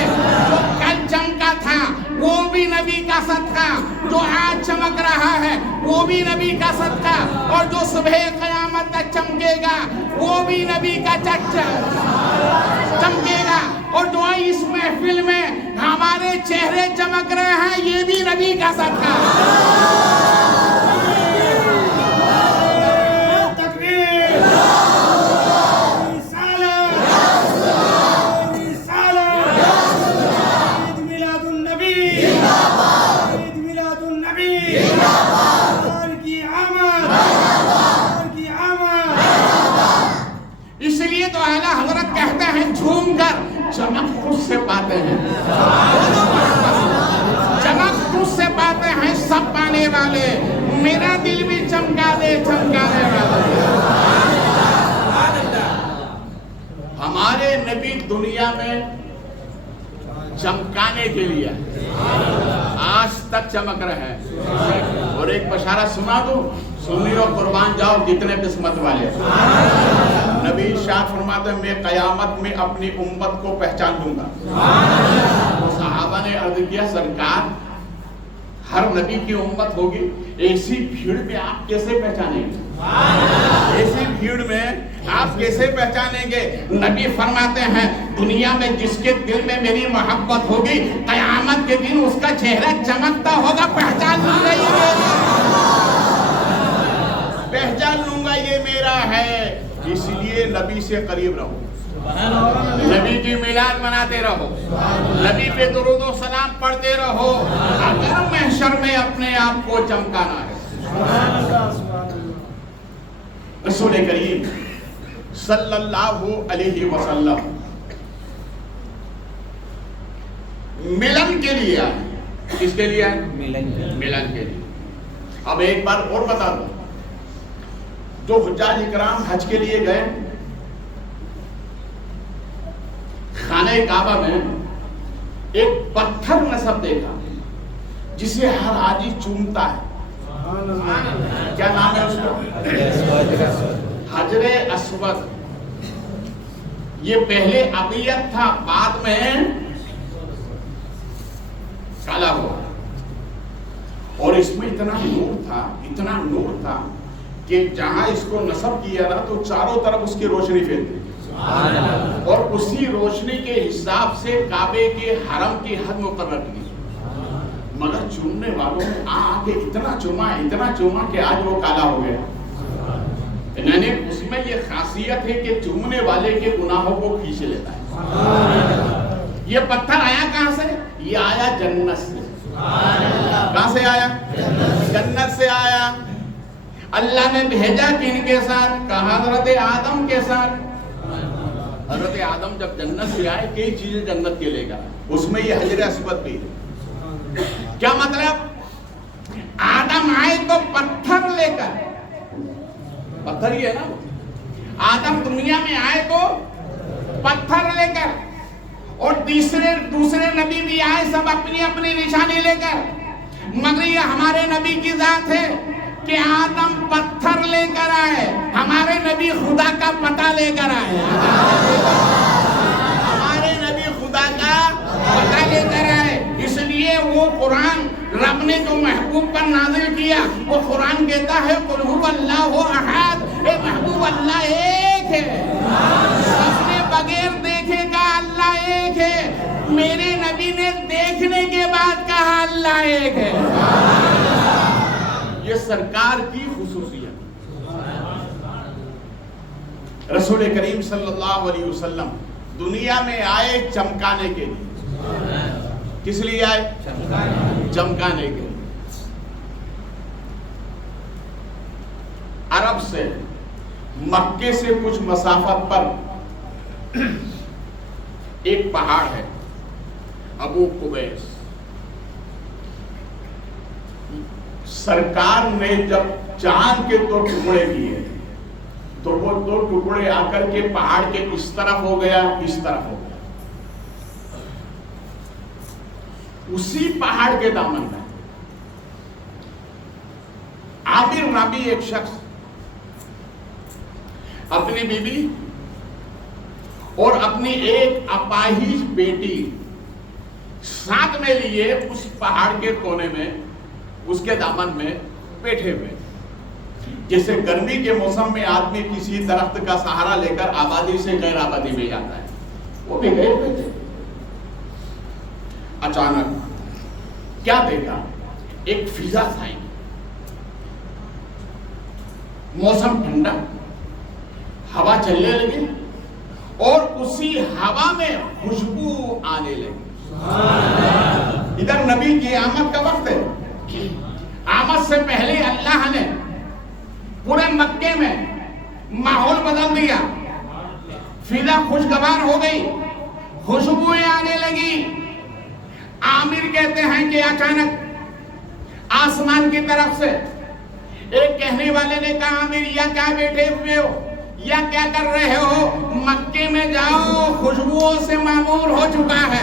جو کل چمکا تھا وہ بھی نبی کا صدقہ، جو آج چمک رہا ہے وہ بھی نبی کا صدقہ، اور جو صبح قیامت تک چمکے گا وہ بھی نبی کا چمکے گا، اور جو اس محفل میں ہمارے چہرے چمک رہے ہیں یہ بھی نبی کا صدقہ۔ اس لیے تو اعلیٰ حضرت کہتے ہیں جھوم کر چمک تجھ سے پاتے ہیں، چمک تجھ سے پاتے ہیں سب پانے والے، میرا دل بھی چمکا دے چمکانے والے۔ ہمارے نبی دنیا میں چمکانے کے لیے آج تک چمک رہے ہیں. اور ایک بشارت سنا دو, سنی اور قربان جاؤ کتنے قسمت والے. نبی ارشاد فرماتے ہیں میں قیامت میں اپنی امت کو پہچان دوں گا. صحابہ نے عرض کیا سرکار ہر نبی کی امت ہوگی, ایسی بھیڑ میں آپ کیسے پہچانیں گے؟ ایسی بھیڑ میں آپ کیسے پہچانیں گے؟ نبی فرماتے ہیں دنیا میں جس کے دل میں میری محبت ہوگی قیامت کے دن اس کا چہرہ چمکتا ہوگا, پہچان لوں گا یہ میرا, پہچان لوں گا یہ میرا ہے. اس لیے نبی سے قریب رہو, نبی کی میلاد مناتے رہو, نبی پہ درود و سلام پڑھتے رہو, اگر محشر میں اپنے آپ کو چمکانا ہے. رسول کریم صلی اللہ علیہ وسلم ملن کے لیے آئے. کس کے لیے آئے؟ ملن کے لیے. اب ایک بار اور بتا دو, جو حجاج اکرام حج کے لیے گئے خانہ کعبہ میں ایک پتھر نصب دیکھا جسے ہر حاجی چومتا ہے. کیا نام ہے اس کا؟ حجر اسود. یہ پہلے ابیض تھا, بعد میں کالا ہوا, اور اس میں اتنا نور تھا کہ جہاں اس کو نصب کیا تھا تو چاروں طرف اس کی روشنی پھیلتی, اور اسی روشنی کے حساب سے کعبے کے حرم کی حد مقرر کی. مگر چومنے والوں نے آگے اتنا چوما کہ آج وہ کالا ہو گیا. یعنی اس میں یہ خاصیت ہے کہ چومنے والے کے گناہوں کو کھینچ لیتا ہے. یہ پتھر آیا کہاں سے؟ یہ آیا جنت سے. کہاں سے آیا؟ جنت سے آیا. اللہ نے بھیجا کن کے ساتھ؟ کہا حضرت آدم کے ساتھ. حضرت آدم جب جنت سے آئے کئی چیزیں جنت کے لے کر, اس میں یہ حجر اسود بھی ہے. کیا مطلب؟ آدم آئے تو پتھر لے کر, پتھر ہی ہے نا, آدم دنیا میں آئے تو پتھر لے کر, اور دوسرے نبی بھی آئے سب اپنی اپنی نشانی لے کر. مگر یہ ہمارے نبی کی ذات ہے کہ آدم پتھر لے کر آئے, ہمارے نبی خدا کا پتہ لے کر آئے. ہمارے نبی خدا کا پتہ لے کر آئے. اس لیے وہ قرآن رب نے جو محبوب پر نازل کیا, وہ قرآن کہتا ہے قل هو اللہ احد, اے محبوب اللہ ایک ہے, سب نے بغیر دیکھے کہا اللہ ایک ہے, میرے نبی نے دیکھنے کے بعد کہا اللہ ایک ہے. یہ سرکار کی خصوصیت. رسول کریم صلی اللہ علیہ وسلم دنیا میں آئے چمکانے کے لیے. کس لیے آئے؟ چمکانے کے لیے. عرب سے مکے سے کچھ مسافت پر ایک پہاڑ ہے ابو قبیس. سرکار نے جب چاند کے دو ٹکڑے کیے تو وہ دو ٹکڑے آ کر کے پہاڑ کے اس طرف ہو گیا, اس طرف ہو گیا. اسی پہاڑ کے دامن میں عامر نامی ایک شخص اپنی بیوی اور اپنی ایک اپاہج بیٹی ساتھ میں لیے اس پہاڑ کے کونے میں, اس کے دامن میں بیٹھے ہوئے. جیسے گرمی کے موسم میں آدمی کسی درخت کا سہارا لے کر آبادی سے غیر آبادی میں جاتا ہے, وہ بھی گئے ہوئے تھے. اچانک کیا دیکھا؟ ایک فضا تھائی, موسم ٹھنڈا, ہوا چلنے لگی اور اسی ہوا میں خوشبو آنے لگی. ادھر نبی کی آمد کا وقت ہے. آمد سے پہلے اللہ نے پورے مکے میں ماحول بدل دیا, فضا خوشگوار ہو گئی, خوشبوئیں آنے لگی. عامر کہتے ہیں کہ اچانک آسمان کی طرف سے ایک کہنے والے نے کہا عامر یا کیا بیٹھے ہوئے ہو, یا کیا کر رہے ہو, مکے میں جاؤ خوشبوؤں سے معمور ہو چکا ہے.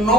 9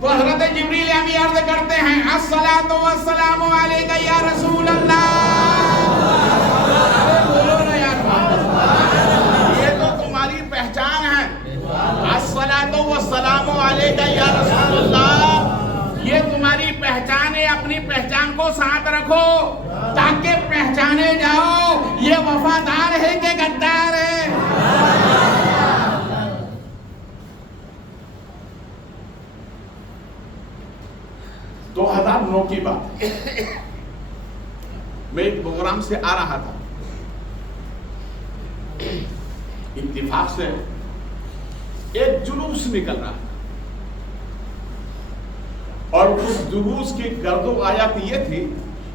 تو حضرت جبریل امی عرض کرتے ہیں الصلاۃ والسلام علیک یا رسول اللہ. بولو نا یار، یہ تو تمہاری پہچان ہے. الصلاۃ والسلام علیک یا رسول اللہ، یہ تمہاری پہچان ہے. اپنی پہچان کو ساتھ رکھو تاکہ پہچانے جاؤ یہ وفادار ہے کہ غدار ہے. 2009 کی بات ہے. میں ایک پروگرام سے آ رہا تھا، اتفاق سے ایک جلوس نکل رہا تھا، اور اس جلوس کی گرد و آیت یہ تھی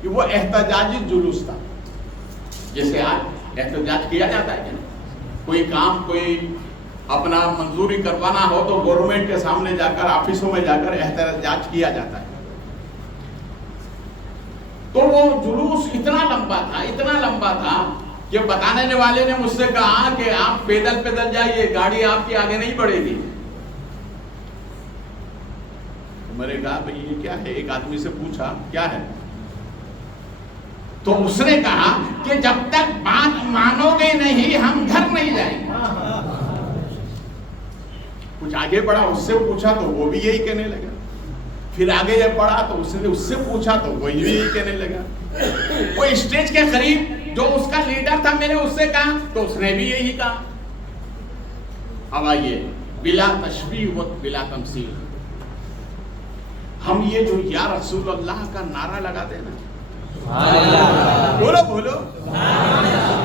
کہ وہ احتجاجی جلوس تھا. جیسے آج احتجاج کیا جاتا ہے کہ کوئی کام کوئی اپنا منظوری کروانا ہو تو گورنمنٹ کے سامنے جا کر آفسوں میں جا کر احتجاج کیا جاتا ہے. تو وہ جلوس اتنا لمبا تھا کہ بتانے والے نے مجھ سے کہا کہ آپ پیدل جائیے، گاڑی آپ کی آگے نہیں بڑھے گی. میں نے کہا بھئی یہ کیا ہے؟ ایک آدمی سے پوچھا کیا ہے؟ تو اس نے کہا کہ جب تک بات مانو گے نہیں ہم گھر نہیں جائیں گے. کچھ آگے بڑھا، اس سے پوچھا تو وہ بھی یہی کہنے لگا. پھر آگے جب پڑھا تو اس سے پوچھا تو وہ یہی کہنے لگا. وہ اسٹیج کے قریب جو اس کا لیڈر تھا، میں نے اس سے کہا تو اس نے بھی یہی کہا. اب آئیے، بلا تشبیہ و بلا تمثیل، ہم یہ جو یا رسول اللہ کا نعرہ لگاتے ہیں نا، بولو بولو،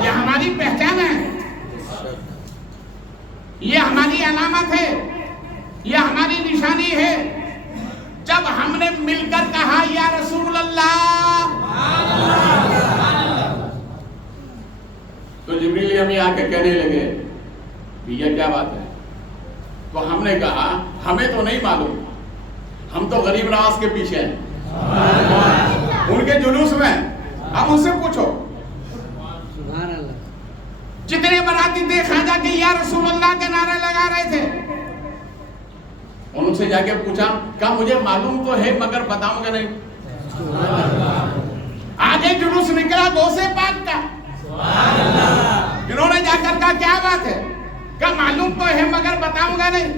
یہ ہماری پہچان ہے، یہ ہماری علامت ہے، یہ ہماری نشانی ہے. جب ہم نے مل کر کہا یا رسول اللہ، تو جبریل امی آ کے کہنے لگے یہ کیا بات ہے؟ تو ہم نے کہا ہمیں تو نہیں معلوم، ہم تو غریب نواز کے پیچھے ہیں، ان کے جلوس میں. اب ان سے پوچھو جتنے براتی تھے خواجہ کے یا رسول اللہ کے نعرے لگا رہے تھے، ان سے جا کے پوچھا کہا مجھے معلوم تو ہے مگر بتاؤں گا نہیں. آگے جلوس نکلا غوث پاک کا، انہوں نے جا کر کہا کیا بات ہے؟ کہا معلوم تو ہے مگر بتاؤں گا نہیں.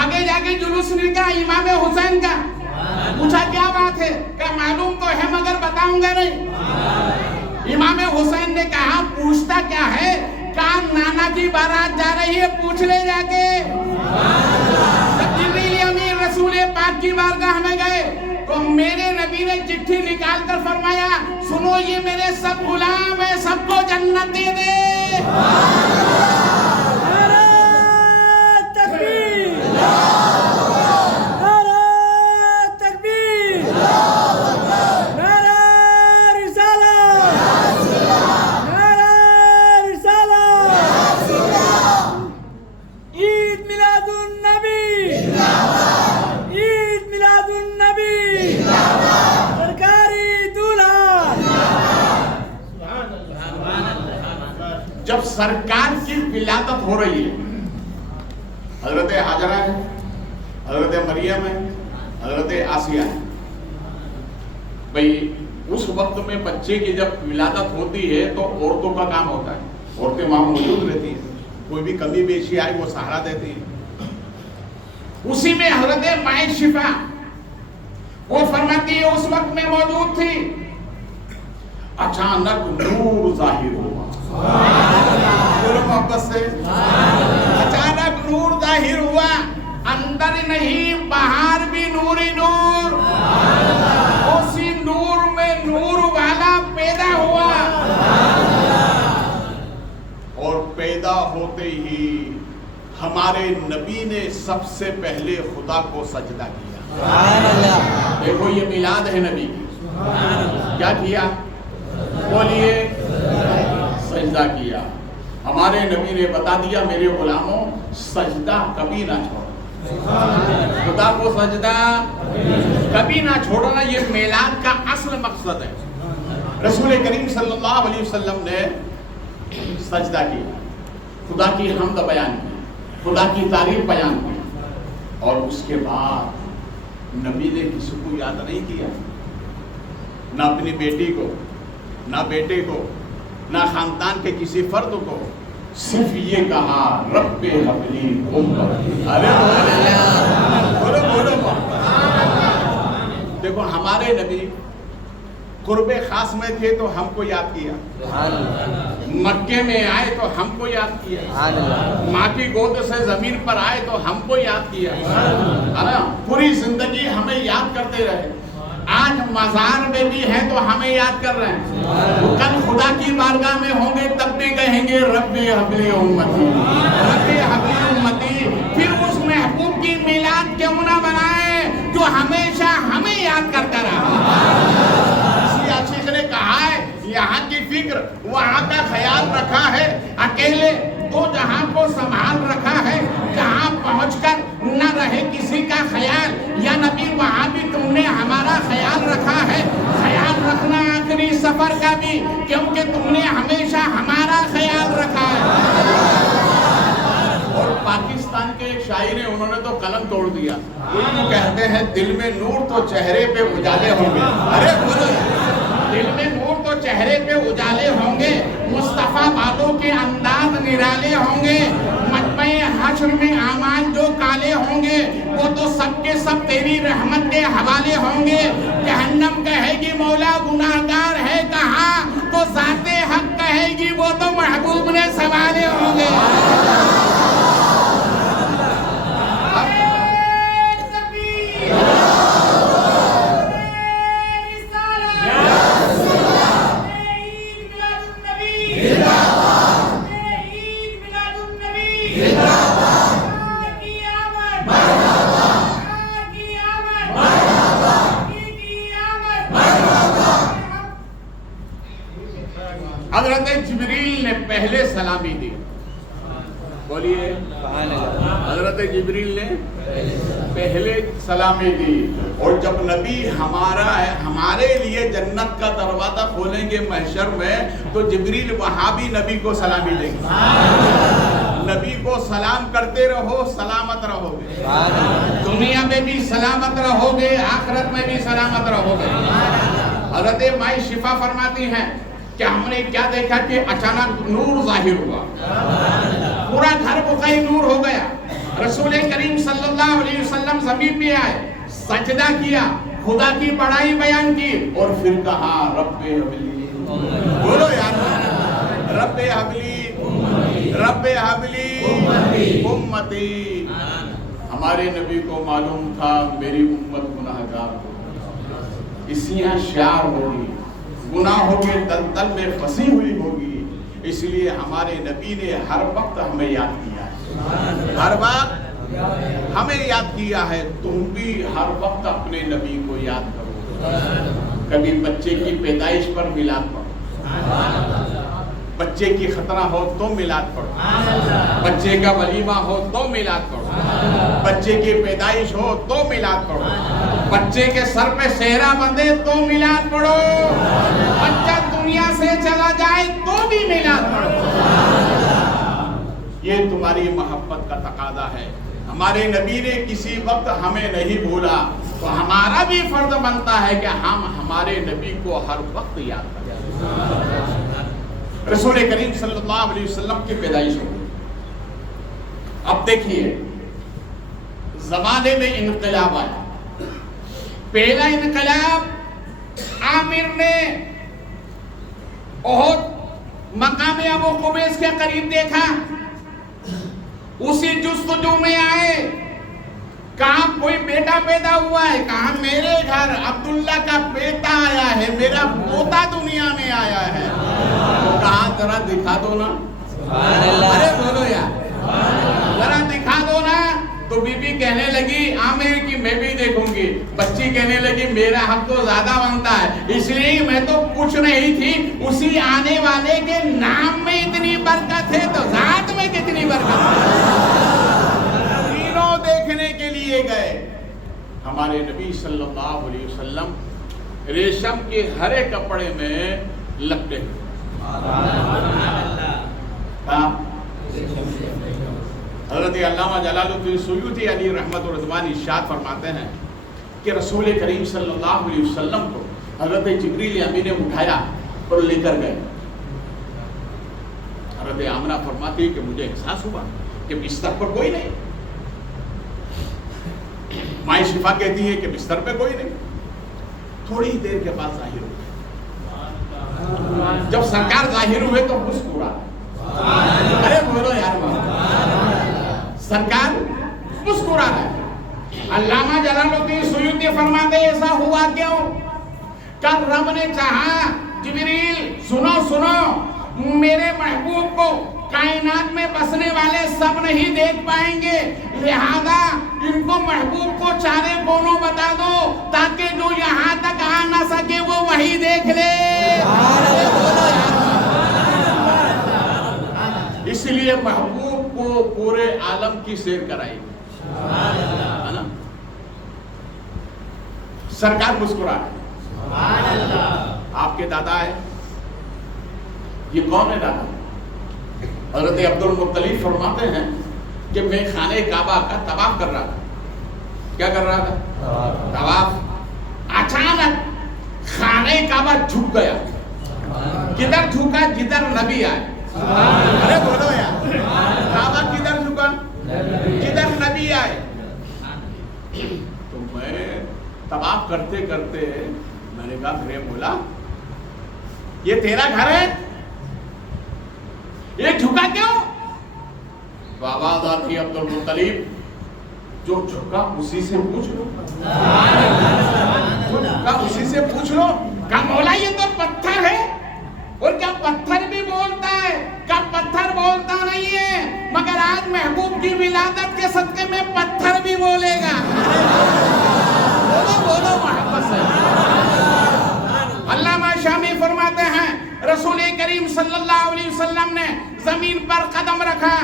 آگے جا کے جلوس نکلا امام حسین کا، پوچھا کیا بات ہے؟ کہا معلوم تو ہے مگر بتاؤں گا نہیں. امام حسین نے کہا پوچھتا کیا ہے؟ کہا نانا کی بارات جا رہی ہے، پوچھ لے جا کے. جبریل امین رسول پاک کی بارگاہ میں گئے تو میرے نبی نے چٹھی نکال کر فرمایا سنو یہ میرے سب غلام ہیں، سب کو جنت دے دے. جب سرکار کی ولادت ہو رہی ہے، حضرت حاجرہ ہے، حضرت مریم ہے، حضرت آسیہ ہے. بھئی اس وقت میں بچے کی جب ولادت ہوتی ہے تو عورتوں کا کام ہوتا ہے، عورتیں وہاں موجود رہتی ہیں، کوئی بھی کمی بیشی آئی وہ سہارا دیتی ہیں. اسی میں حضرت مائے شفا وہ فرماتی ہے اس وقت میں موجود تھی. اچانک نور ظاہر ہوا، بولو محبت سے، اچانک نور ظاہر ہوا، اندر نہیں باہر بھی نور ہی نور. اسی نور میں نور والا پیدا ہوا، اور پیدا ہوتے ہی ہمارے نبی نے سب سے پہلے خدا کو سجدہ کیا. دیکھو یہ میلاد ہے نبی کی. کیا کیا؟ بولیے، سجدہ کیا. ہمارے نبی نے بتا دیا میرے غلاموں سجدہ کبھی نہ چھوڑو، خدا کو سجدہ کبھی نہ چھوڑنا. یہ میلاد کا اصل مقصد ہے. رسول کریم صلی اللہ علیہ وسلم نے سجدہ کیا، خدا کی حمد بیان کی، خدا کی تعریف بیان کی، اور اس کے بعد نبی نے کسی کو یاد نہیں کیا، نہ اپنی بیٹی کو، نہ بیٹے کو، نہ خاندان کے کسی فرد کو، صرف یہ کہا رب حبلی امتی۔ ارے بولو بولو بولو۔ دیکھو ہمارے نبی قرب خاص میں تھے تو ہم کو یاد کیا، مکے میں آئے تو ہم کو یاد کیا، ماں کی گود سے زمین پر آئے تو ہم کو یاد کیا، پوری زندگی ہمیں یاد کرتے رہے، آج مزار میں بھی ہیں تو ہمیں یاد کر رہے ہیں، کل خدا کی بارگاہ میں ہوں گے تب بھی کہیں گے رب حبلی امتی، رب حبلی امتی۔ پھر اس محبوب کی میلاد کیوں نہ منائے جو ہمیشہ ہمیں یاد کرتا رہا۔ نے کہا ہے یہاں کی فکر وہاں کا خیال رکھا ہے، اکیلے دو جہاں کو سنبھال رکھا ہے، جہاں پہنچ کر نہ رہے کسی کا خیال، یا نبی وہاں بھی تم نے ہمارا خیال رکھا ہے، خیال رکھنا آخری سفر کا بھی، کیونکہ تم نے ہمیشہ ہمارا خیال رکھا ہے۔ اور پاکستان کے ایک شاعر ہیں، انہوں نے تو قلم توڑ دیا، وہ کہتے ہیں دل میں نور تو چہرے پہ اجالے ہوں گے۔ ارے بولو، دل میں نور تو چہرے پہ اجالے ہوں گے، مصطفیٰ والوں کے انداز نرالے ہوں گے، مجمع حشر میں اعمال جو کالے ہوں گے وہ تو سب کے سب تیری رحمت کے حوالے ہوں گے۔ جہنم کہے گی مولا گناہگار ہے کہاں، تو ذات حق کہے گی وہ تو محبوب نے سنبھالے ہوں گے۔ حضرت جبریل نے پہلے سلامی دی، بولیے حضرت جبریل نے پہلے سلامی دی، اور جب نبی ہمارے لیے جنت کا دروازہ کھولیں گے محشر میں تو جبریل وہاں بھی نبی کو سلامی دیں گے۔ نبی کو سلام کرتے رہو، سلامت رہو گے، دنیا میں بھی سلامت رہو گے، آخرت میں بھی سلامت رہو گے۔ حضرت مائی شفا فرماتی ہیں کہ ہم نے کیا دیکھا کہ اچانک نور ظاہر ہوا، پورا گھر بقائی نور ہو گیا، رسول کریم صلی اللہ علیہ وسلم زمین پہ آئے، سجدہ کیا، خدا کی بڑائی بیان کی، اور پھر کہا رب حبلی، بولو یار رب حبلی، رب حبلی امتی۔ ہمارے نبی کو معلوم تھا میری امت گناہگار ہوگی، اسیاں شیار ہوگی، گناہوں کے دلدل میں پھنسی ہوئی ہوگی، اس لیے ہمارے نبی نے ہر وقت ہمیں یاد کیا ہے، ہر وقت ہمیں یاد کیا ہے۔ تم بھی ہر وقت اپنے نبی کو یاد کرو، کبھی بچے کی پیدائش پر میلاد پڑھو، بچے کی ختنہ ہو تو میلاد پڑھو، بچے کا ولیمہ ہو تو میلاد پڑھو، بچے کی پیدائش ہو تو میلاد پڑھو، بچے کے سر پہ صحرا بندھے تو میلاد پڑھو، بچہ دنیا سے چلا جائے تو بھی میلاد پڑھو۔ یہ تمہاری محبت کا تقاضا ہے۔ ہمارے نبی نے کسی وقت ہمیں نہیں بھولا، تو ہمارا بھی فرض بنتا ہے کہ ہم ہمارے نبی کو ہر وقت یاد کریں۔ رسول کریم صلی اللہ علیہ وسلم کی پیدائش ہو گئی۔ اب دیکھیے زمانے میں انقلاب آیا، پہلا انقلاب عامر نے احد مقام ابو قبیس کے قریب دیکھا، اسی جستجو میں آئے، کہاں کوئی بیٹا پیدا ہوا ہے، کہاں میرے گھر عبداللہ کا بیٹا آیا ہے، میرا پوتا دنیا میں آیا ہے، کہاں ذرا دکھا دو نا، ارے بولو یار ذرا دکھا دو نا۔ تو بی بی کہنے لگی عامر کی میں بھی دیکھوں گی، بچی کہنے لگی میرا حق تو زیادہ بنتا ہے، اس لیے میں تو پوچھ رہی تھی اسی آنے والے کے نام میں اتنی برکت ہے تو ذات میں کتنی برکت ہے۔ تینوں دیکھنے کے لیے گئے، ہمارے نبی صلی اللہ علیہ وسلم ریشم کے ہرے کپڑے میں لپٹے ہوئے، حضرت علامہ جلال الدین سیوطی علیہ رحمت و رضوان ارشاد فرماتے ہیں کہ رسول کریم صلی اللہ علیہ وسلم کو حضرت جبریل امین نے اٹھایا اور لے کر گئے. حضرت آمنہ فرماتی ہے کہ مجھے احساس ہوا کہ بستر پر کوئی نہیں. مائیں شفا کہتی ہے کہ بستر پہ کوئی نہیں. تھوڑی ہی دیر کے بعد ظاہر ہوئے. جب سرکار ظاہر ہوئے تو مسکرا. ارے بولو یار سرکار مسکرا رہا ہے. علامہ جلال الدین سیوطی فرماتے ایسا ہوا کیوں؟ کل رب نے چاہا جبریل سنو میرے محبوب کو کائنات میں بسنے والے سب نہیں دیکھ پائیں گے، لہذا ان کو محبوب کو چارے کونوں بتا دو تاکہ جو یہاں تک آ نہ سکے وہ وہی دیکھ لے. اس لیے محبوب کو پورے عالم کی سیر کرائی ہے نا. سرکار مسکرا ہے. آپ کے دادا ہے، یہ کون ہے دادا؟ حضرت عبد المطلب فرماتے ہیں کہ میں خانہ کعبہ کا طواف کر رہا تھا. کیا کر رہا تھا؟ طواف. اچانک خانہ کعبہ جھک گیا. کدھر جھکا؟ جدھر نبی آئے. ارے بولو یار کعبہ کدھر جھکا؟ جدھر نبی آئے. تو میں طواف کرتے کرتے میں نے کہا میرے مولا یہ تیرا گھر ہے، یہ جھکا کیوں؟ بابا ذاتی عبد المطلب جو جھکا اسی سے پوچھ لو. جو جھکا اسی سے پوچھ لو. کہا مولا یہ تو پتھر ہے. اور کیا پتھر بھی بولتا ہے؟ کیا پتھر بولتا نہیں ہے مگر آج محبوب کی ولادت کے صدقے میں پتھر بھی بولے گا. بولو محبت سے. علامہ شامی فرماتے ہیں رسول کریم صلی اللہ علیہ وسلم نے زمین پر قدم رکھا،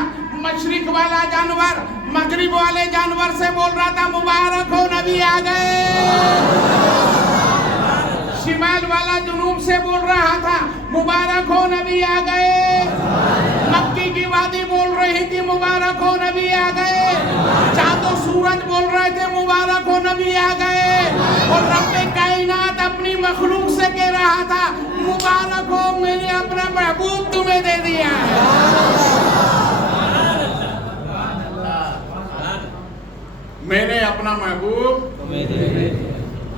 مشرق والا جانور مغرب والے جانور سے بول رہا تھا مبارک ہو نبی آ گئے. شمال والا جنوب سے بول رہا تھا مبارک ہو نبی آ گئے. مکی کی وادی بول رہی تھی مبارک ہو نبی آ گئے. چاند و سورج بول رہے تھے مبارک ہو نبی آ گئے. اور رب کائنات اپنی مخلوق سے کہہ رہا تھا مبارک ہو میں نے اپنا محبوب تمہیں دے دیا ہے. میں نے اپنا محبوب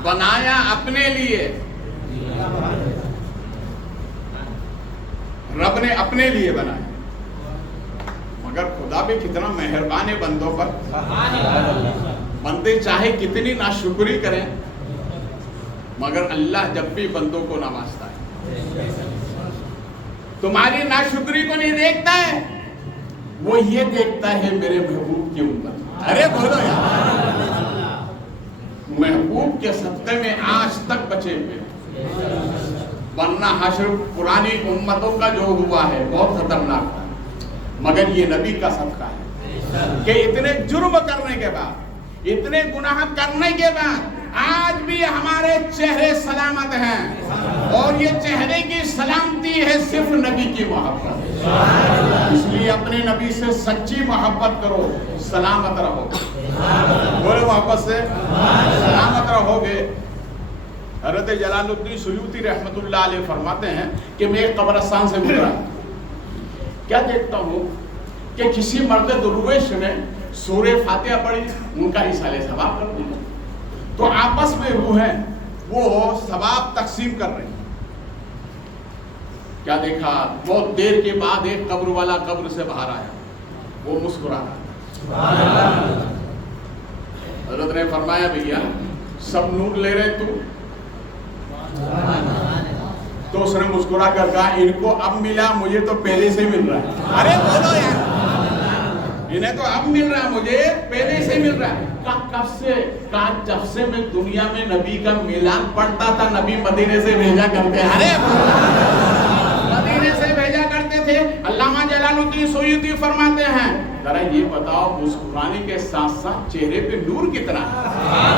بنایا اپنے لیے. رب نے اپنے لیے بنایا. مگر خدا بھی کتنا مہربان ہے بندوں پر. بندے چاہے کتنی ناشکری کریں مگر اللہ جب بھی بندوں کو نوازتا ہے. تمہاری ناشکری کو نہیں دیکھتا ہے، وہ یہ دیکھتا ہے میرے محبوب کی امت. ارے بولو یار محبوب کے صدقے میں آج تک بچے ہوئے، ورنہ حشر پرانی امتوں کا جو ہوا ہے بہت خطرناک تھا. مگر یہ نبی کا صدقہ ہے کہ اتنے جرم کرنے کے بعد، اتنے گناہ کرنے کے بعد آج بھی ہمارے چہرے سلامت ہیں. اور یہ چہرے کی سلامتی ہے صرف نبی کی محبت. اس لیے اپنے نبی سے سچی محبت کرو، سلامت رہو. بولے محبت سے سلامت رہو گے. حضرت جلال الدین سیوطی رحمت اللہ علیہ فرماتے ہیں کہ میں ایک قبرستان سے گزرا، کیا دیکھتا ہوں کہ کسی مرد درویش نے سورہ فاتحہ پڑھی، ان کا ایصال ثواب کر دیا. تو آپس میں روحیں وہ ثواب تقسیم کر رہے ہیں. کیا دیکھا؟ بہت دیر کے بعد ایک قبر والا قبر سے باہر آیا، وہ مسکرا رہا. حضرت نے فرمایا بھیا سب نور لے رہے تو اس نے مسکرا کر کہا ان کو اب ملا، مجھے تو پہلے سے مل رہا ہے. ارے بولو یار انہیں تو اب مل رہا ہے، مجھے پہلے سے مل رہا ہے. کب سے؟ جب سے میں دنیا میں نبی کا میلاد پڑھتا تھا نبی مدینے سے بھیجا کرتے. ارے مدینے سے بھیجا کرتے تھے. علامہ جلال الدین سیوطی فرماتے ہیں ذرا یہ بتاؤ مسکرانے کے ساتھ ساتھ چہرے پہ نور کتنا ہے؟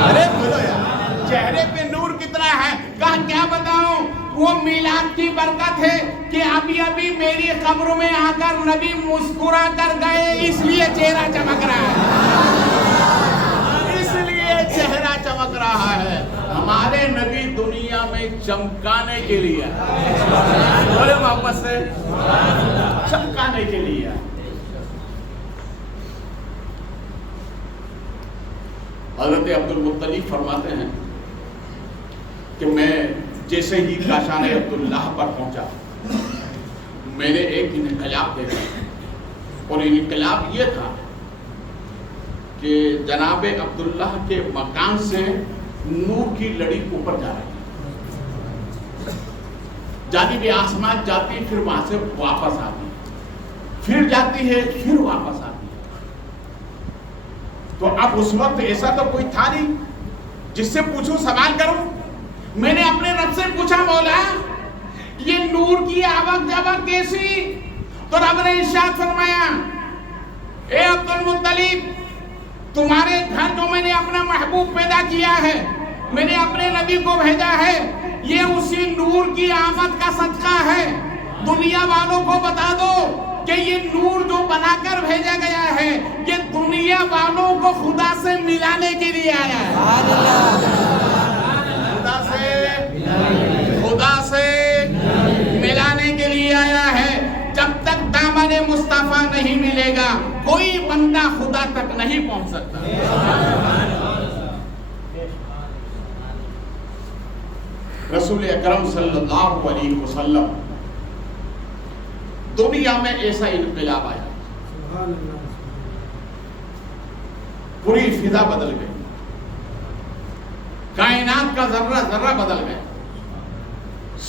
ارے بولو یار چہرے پہ نور کتنا ہے؟ کہا کیا بتاؤں، وہ میلاد کی برکت ہے کہ ابھی ابھی میری قبر میں آ کر نبی مسکرا کر گئے، اس لیے چہرہ چمک رہا ہے. اس لیے چہرہ چمک چمک رہا ہے. ہمارے نبی دنیا میں چمکانے کے لیے بولے محبت سے چمکانے کے لیے. حضرت عبد المطلب فرماتے ہیں کہ میں جیسے ہی کاشان عبداللہ پر پہنچا میں نے ایک انقلاب دیکھا, اور انقلاب یہ تھا کہ جناب عبداللہ کے مکان سے نور کی لڑی اوپر جا رہی ہے, جانب آسمان جاتی, پھر وہاں سے واپس آتی, پھر جاتی ہے, پھر واپس آتی ہے. تو اب اس وقت ایسا تو کوئی تھا نہیں جس سے پوچھوں, سوال کروں. میں نے اپنے رب سے پوچھا, مولا یہ نور کی آوک جاوک کیسی؟ تو رب نے ارشاد فرمایا, اے عبد المطلب تمہارے گھر جو میں نے اپنا محبوب پیدا کیا ہے, میں نے اپنے نبی کو بھیجا ہے, یہ اسی نور کی آمد کا صدقہ ہے. دنیا والوں کو بتا دو کہ یہ نور جو بنا کر بھیجا گیا ہے یہ دنیا والوں کو خدا سے ملانے کے لیے آیا ہے. خدا سے ملانے کے لیے آیا ہے. جب تک دامن مصطفیٰ نہیں ملے گا کوئی بندہ خدا تک نہیں پہنچ سکتا. رسول اکرم صلی اللہ علیہ وسلم دنیا میں ایسا انقلاب آیا, پوری فضا بدل گئی, کائنات کا ذرہ ذرہ بدل گیا.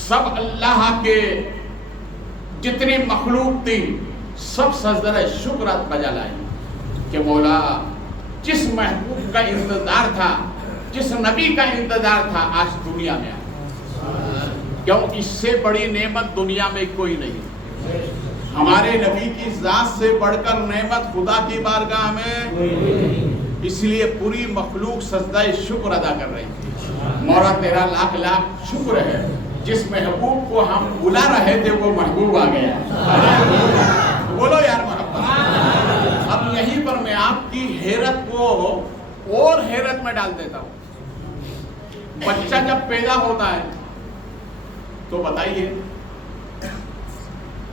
سب اللہ کے جتنی مخلوق تھی سب سجدہ شکر بجا لائی کہ مولا جس محبوب کا انتظار تھا, جس نبی کا انتظار تھا, آج دنیا میں آیا. کیوں؟ اس سے بڑی نعمت دنیا میں کوئی نہیں. ہمارے نبی کی ذات سے بڑھ کر نعمت خدا کی بارگاہ میں, اس لیے پوری مخلوق سجدہ شکر ادا کر رہی تھی. مولا تیرا لاکھ لاکھ شکر ہے, جس محبوب کو ہم بلا رہے تھے وہ محبوب آ گیا. بولو یار محبت. اب یہیں پر میں آپ کی حیرت کو اور حیرت میں ڈال دیتا ہوں. بچہ جب پیدا ہوتا ہے تو بتائیے,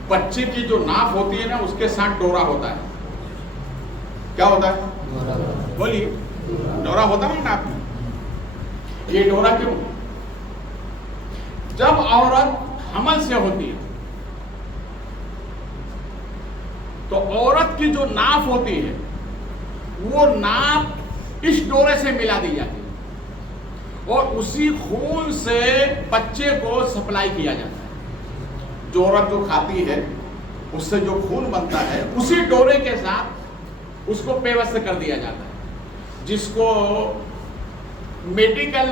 بچے کی جو ناف ہوتی ہے نا اس کے ساتھ ڈورا ہوتا ہے. کیا ہوتا ہے؟ بولیے. ڈورا ہوتا ہے نا ناف میں. یہ ڈورا کیوں؟ جب عورت حمل سے ہوتی ہے تو عورت کی جو ناف ہوتی ہے وہ ناف اس ڈورے سے ملا دی جاتی ہے اور اسی خون سے بچے کو سپلائی کیا جاتا ہے. جو عورت جو کھاتی ہے اس سے جو خون بنتا ہے اسی ڈورے کے ساتھ اس کو پیوست کر دیا جاتا ہے, جس کو میڈیکل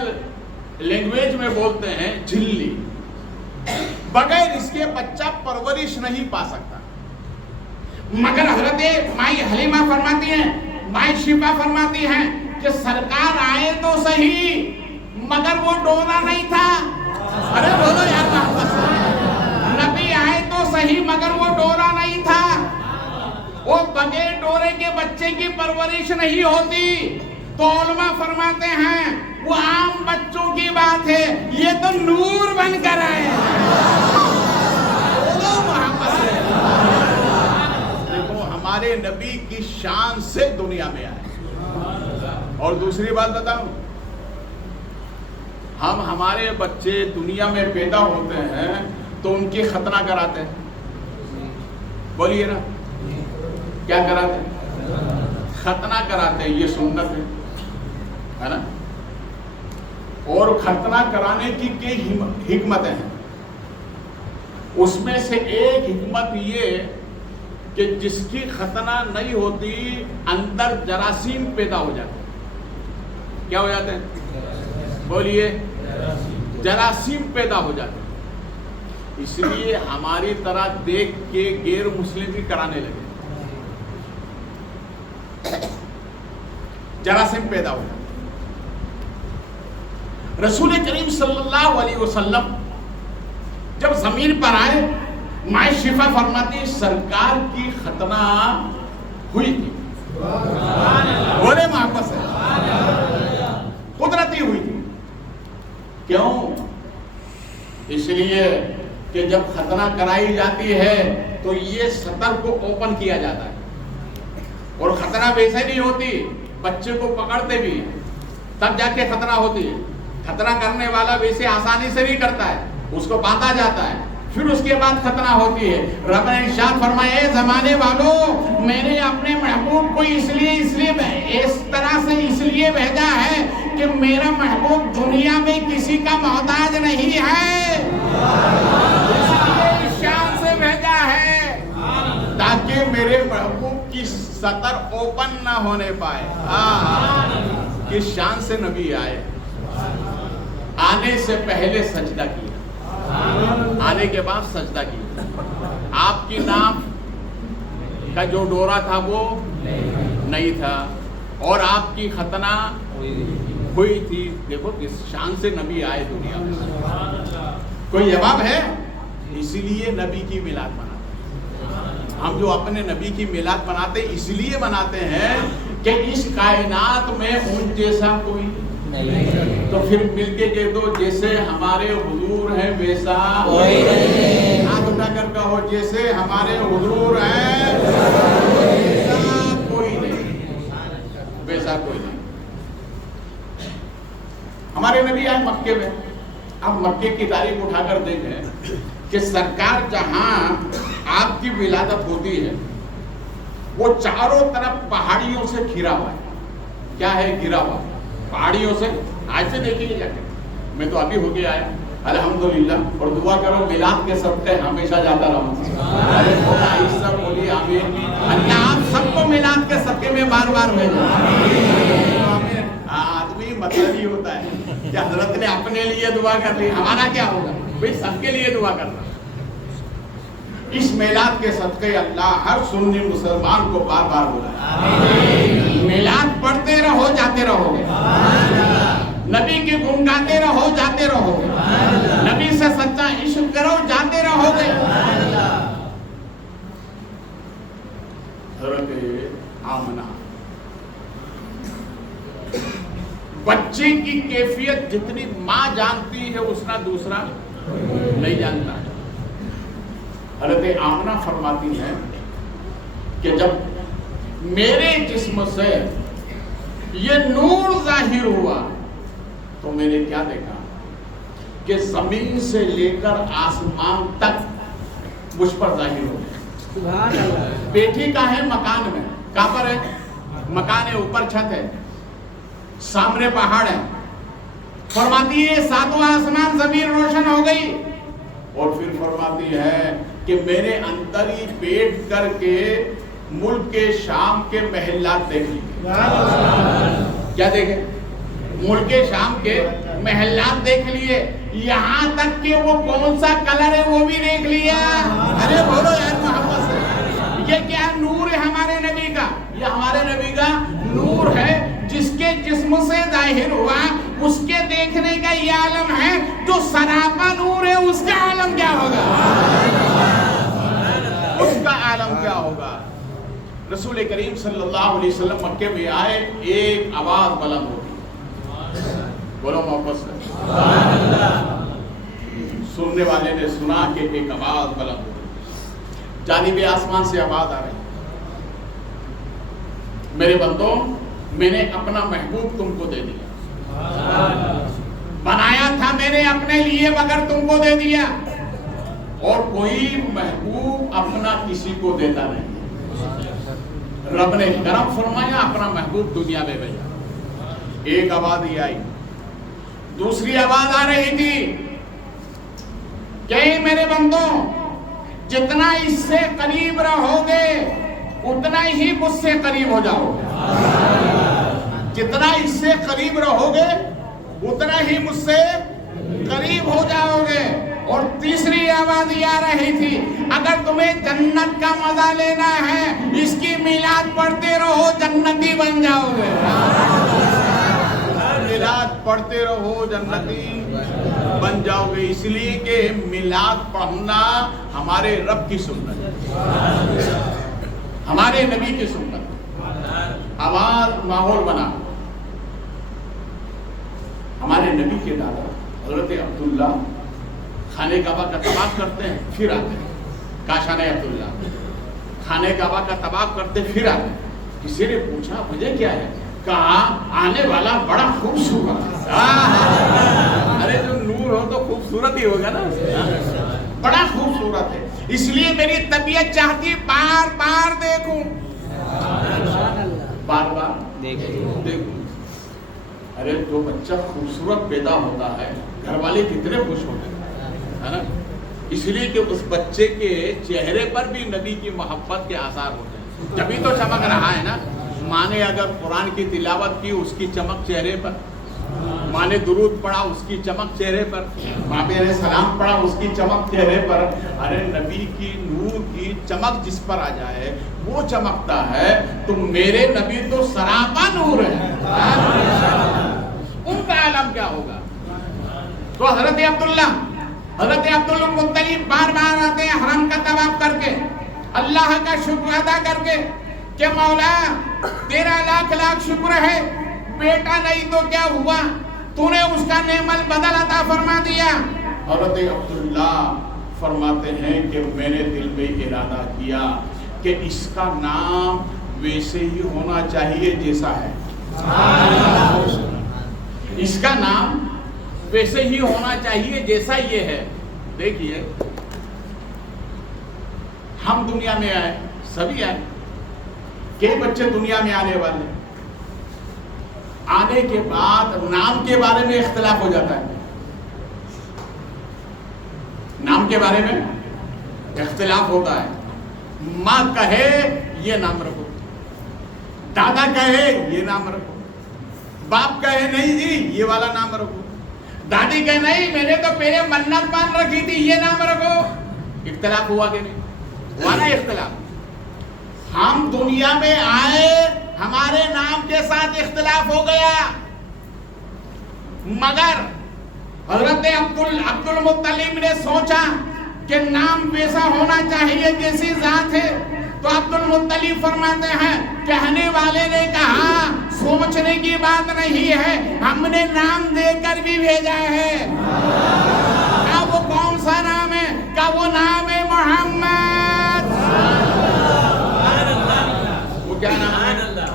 لینگویج میں بولتے ہیں جھلی. بغیر اس کے بچہ پرورش نہیں پا سکتا. مگر حضرت مائی حلیمہ فرماتی ہیں, مائی شفا فرماتی ہیں کہ سرکار آئے تو صحیح مگر وہ ڈورا نہیں تھا. ارے بولو یار محبت سے. نبی آئے تو صحیح مگر وہ ڈورا نہیں تھا. وہ بغیر ڈورے کے بچے کی پرورش نہیں ہوتی. تو علماء فرماتے ہیں وہ عام بچوں کی بات ہے, یہ تو نور بن کر آئے. دیکھو ہمارے نبی کی شان سے دنیا میں آئے. اور دوسری بات بتاؤں, ہم ہمارے بچے دنیا میں پیدا ہوتے ہیں تو ان کی ختنہ کراتے ہیں. بولیے نا, کیا کراتے ہیں؟ ختنہ کراتے ہیں. یہ سنت ہے نا. اور ختنہ کرانے کی کئی حکمتیں ہیں. اس میں سے ایک حکمت یہ کہ جس کی ختنہ نہیں ہوتی اندر جراثیم پیدا ہو جاتے ہیں. کیا ہو جاتے ہیں؟ بولیے. جراثیم پیدا ہو جاتے ہیں. اس لیے ہماری طرح دیکھ کے غیر مسلم بھی کرانے لگے. جراثیم پیدا ہو جاتے. رسول کریم صلی اللہ علیہ وسلم جب زمین پر آئے, مائی شفا فرماتی سرکار کی ختنہ ہوئی تھی. بولے محبت سے. قدرتی کیوں؟ اس لیے کہ جب ختنہ کرائی جاتی ہے تو یہ سطر کو اوپن کیا جاتا ہے، اور ختنہ ویسے نہیں ہوتی، بچے کو پکڑتے بھی تب جا کے ختنہ ہوتی ہے۔ ختنہ کرنے والا ویسے آسانی سے نہیں کرتا ہے، اس کو باندھا جاتا ہے، پھر اس کے بعد ختنہ ہوتی ہے۔ رب نے ارشاد فرمایا اے زمانے والوں، میں نے اپنے محبوب کو اس طرح سے اس لیے بھیجا ہے کہ میرا محبوب دنیا میں کسی کا محتاج نہیں ہے، اس لیے اس شان سے بھیجا ہے تاکہ میرے محبوب کی سطر اوپن نہ ہونے پائے۔ کس شان سے نبی آئے؟ آنے سے پہلے سجدہ کیا، آنے کے بعد سجدہ کیا۔ آپ کی ناف کا جو ڈورا تھا وہ نہیں تھا، اور آپ کی ختنہ ہوئی تھی۔ دیکھو کس شان سے نبی آئے دنیا میں۔ کوئی جواب ہے؟ اسی لیے نبی کی میلاد مناتے ہیں۔ ہم جو اپنے نبی کی میلاد مناتے ہیں اس لیے مناتے ہیں کہ اس کائنات میں ان جیسا کوئی نہیں، تو پھر مل کے کہہ دو جیسے ہمارے حضور ہیں ویسا کوئی نہیں۔ ہاتھ اٹھا کر کہو جیسے ہمارے حضور ہیں ویسا کوئی نہیں، ویسا کوئی نہیں۔ ہمارے نبی آئے مکے میں۔ اب مکے کی تاریخ اٹھا کر دیکھیں کہ سرکار جہاں آپ کی ولادت ہوتی ہے وہ چاروں طرف پہاڑیوں سے گھرا ہوا ہے۔ کیا ہے؟ گھرا ہوا پہاڑیوں سے۔ آج سے دیکھیے جا کے، میں تو ابھی ہو کے آیا الحمدللہ، اور دعا کرو میلاد کے صدقے ہمیشہ جاتا رہوں۔ سب بولیے آمین۔ اللہ آپ سب کو میلاد کے صدقے میں بار بار بھیجے۔ آدمی مطلب ہی ہوتا ہے کہ حضرت نے اپنے لیے دعا کر لی، ہمارا کیا ہوگا؟ بھئی سب کے لیے دعا کرنا۔ اس میلاد کے صدقے اللہ ہر سنی مسلمان کو بار بار بلائے۔ میلاد پڑھتے رہو جاتے رہو گے، نبی کے گن گاتے رہو جاتے رہو گے، نبی سے سچا عشق کرو جاتے رہو گے۔ حضرت آمنہ بچے کی کیفیت جتنی ماں جانتی ہے اتنا دوسرا نہیں جانتا ہے۔ حضرت آمنہ فرماتی ہیں کہ جب میرے جسم سے یہ نور ظاہر ہوا تو میں نے کیا دیکھا کہ زمین سے لے کر آسمان تک مجھ پر ظاہر ہو گیا۔ سبحان اللہ۔ بیٹی کا ہے مکان میں، کہاں پر ہے؟ مکان ہے، اوپر چھت ہے، سامنے پہاڑ ہے۔ فرماتی ہے ساتواں آسمان زمین روشن ہو گئی، اور پھر فرماتی ہے کہ میرے اندر ہی بیٹھ کر کے ملک کے شام کے محلات دیکھ لیے۔ کیا دیکھے؟ ملک شام کے محلات دیکھ لیے، یہاں تک کہ وہ کون سا کلر ہے وہ بھی دیکھ لیا۔ ارے بولو یار محمد سے، یہ کیا نور ہے ہمارے نبی کا؟ یہ ہمارے نبی کا نور ہے جس کے جسم سے ظاہر ہوا، اس کے دیکھنے کا یہ عالم ہے۔ جو سراپا نور ہے اس کا عالم کیا ہوگا؟ اس کا عالم کیا ہوگا؟ رسول کریم صلی اللہ علیہ وسلم مکے میں آئے، ایک آواز بلند ہوگی، بولو محبت سے، سننے والے نے سنا کہ ایک آواز بلند ہوگی، جانب آسمان سے آواز آ رہی، میرے بندوں میں نے اپنا محبوب تم کو دے دیا، بنایا تھا میں نے اپنے لیے مگر تم کو دے دیا، اور کوئی محبوب اپنا کسی کو دیتا نہیں۔ رب نے کرم فرمایا، اپنا محبوب دنیا میں بھیجا۔ ایک آواز یہ آئی، دوسری آواز آ رہی تھی کہ میرے بندوں جتنا اس سے قریب رہو گے اتنا ہی مجھ سے قریب ہو جاؤ گے، جتنا اس سے قریب رہو گے اتنا ہی مجھ سے قریب ہو جاؤ گے۔ اور تیسری آواز یہ آ رہی تھی، اگر تمہیں جنت کا مزہ لینا ہے اس کی میلاد پڑھتے رہو جنتی بن جاؤ گے۔ میلاد پڑھتے رہو جنتی بن جاؤ گے، اس لیے کہ میلاد پڑھنا ہمارے رب کی سنت ہے، ہمارے نبی کی سنت۔ آواز ماحول بنا، ہمارے نبی کے دادا حضرت عبداللہ خانے کعبہ کا طواف کرتے ہیں پھر آتے ہیں. کاشان عبداللہ خانے کعبہ کا طواف کرتے پھر آتے ہیں. کسی نے پوچھا وجہ کیا ہے؟ کہا آنے والا بڑا خوبصورت. ارے جو نور ہو تو خوبصورت ہی ہوگا نا. بڑا خوبصورت ہے اس لیے میری طبیعت چاہتی بار بار دیکھوں. بار بار دیکھوں. ارے جو بچہ خوبصورت پیدا ہوتا ہے گھر والے کتنے خوش ہوتے ہیں ہے نا. اس لیے کہ اس بچے کے چہرے پر بھی نبی کی محبت کے آثار ہوتے ہیں. جبھی تو چمک رہا ہے نا. ماں نے اگر قرآن کی تلاوت کی اس کی چمک چہرے پر, ماں نے درود پڑھا اس کی چمک چہرے پر, باپ نے سلام پڑھا اس کی چمک چہرے پر. ارے نبی کی نور کی چمک جس پر آ جائے وہ چمکتا ہے. تو میرے نبی تو سراپا نور ہے, ان کا عالم کیا ہوگا. تو حضرت عبدالمطلب بار بار آتے ہیں حرم کا طواف کر کے, اللہ کا شکر ادا کر کے کہ مولا تیرا لاکھ لاکھ شکر ہے, بیٹا نہیں تو کیا ہوا, تو نے اس کا نعم البدل عطا فرما دیا. حضرت عبداللہ فرماتے ہیں کہ میں نے دل میں ارادہ کیا کہ اس کا نام ویسے ہی ہونا چاہیے جیسا ہے. اس کا نام ویسے ہی ہونا چاہیے جیسا یہ ہے. دیکھیے ہم دنیا میں آئے, سبھی آئے, کئی بچے دنیا میں آنے والے, آنے کے بعد نام کے بارے میں اختلاف ہو جاتا ہے. نام کے بارے میں اختلاف ہوتا ہے. ماں کہے یہ نام رکھو, دادا کہے یہ نام رکھو, باپ کہے نہیں جی یہ والا نام رکھو, دادی کہے نہیں میں نے تو پہلے منت مان رکھی تھی یہ نام رکھو. اختلاف ہوا کہ نہیں ہوا نا اختلاف. ہم دنیا میں آئے ہمارے نام کے ساتھ اختلاف ہو گیا, مگر حضرت عبدالمطلب نے سوچا کہ نام ویسا ہونا چاہیے جیسی ذات ہے. تو عبدالمطلب فرماتے ہیں کہنے والے نے کہا سوچنے کی بات نہیں ہے, ہم نے نام دے کر بھی بھیجا ہے. کیا وہ کون سا نام ہے؟ کیا وہ نام ہے محمد. وہ کیا نام ہے؟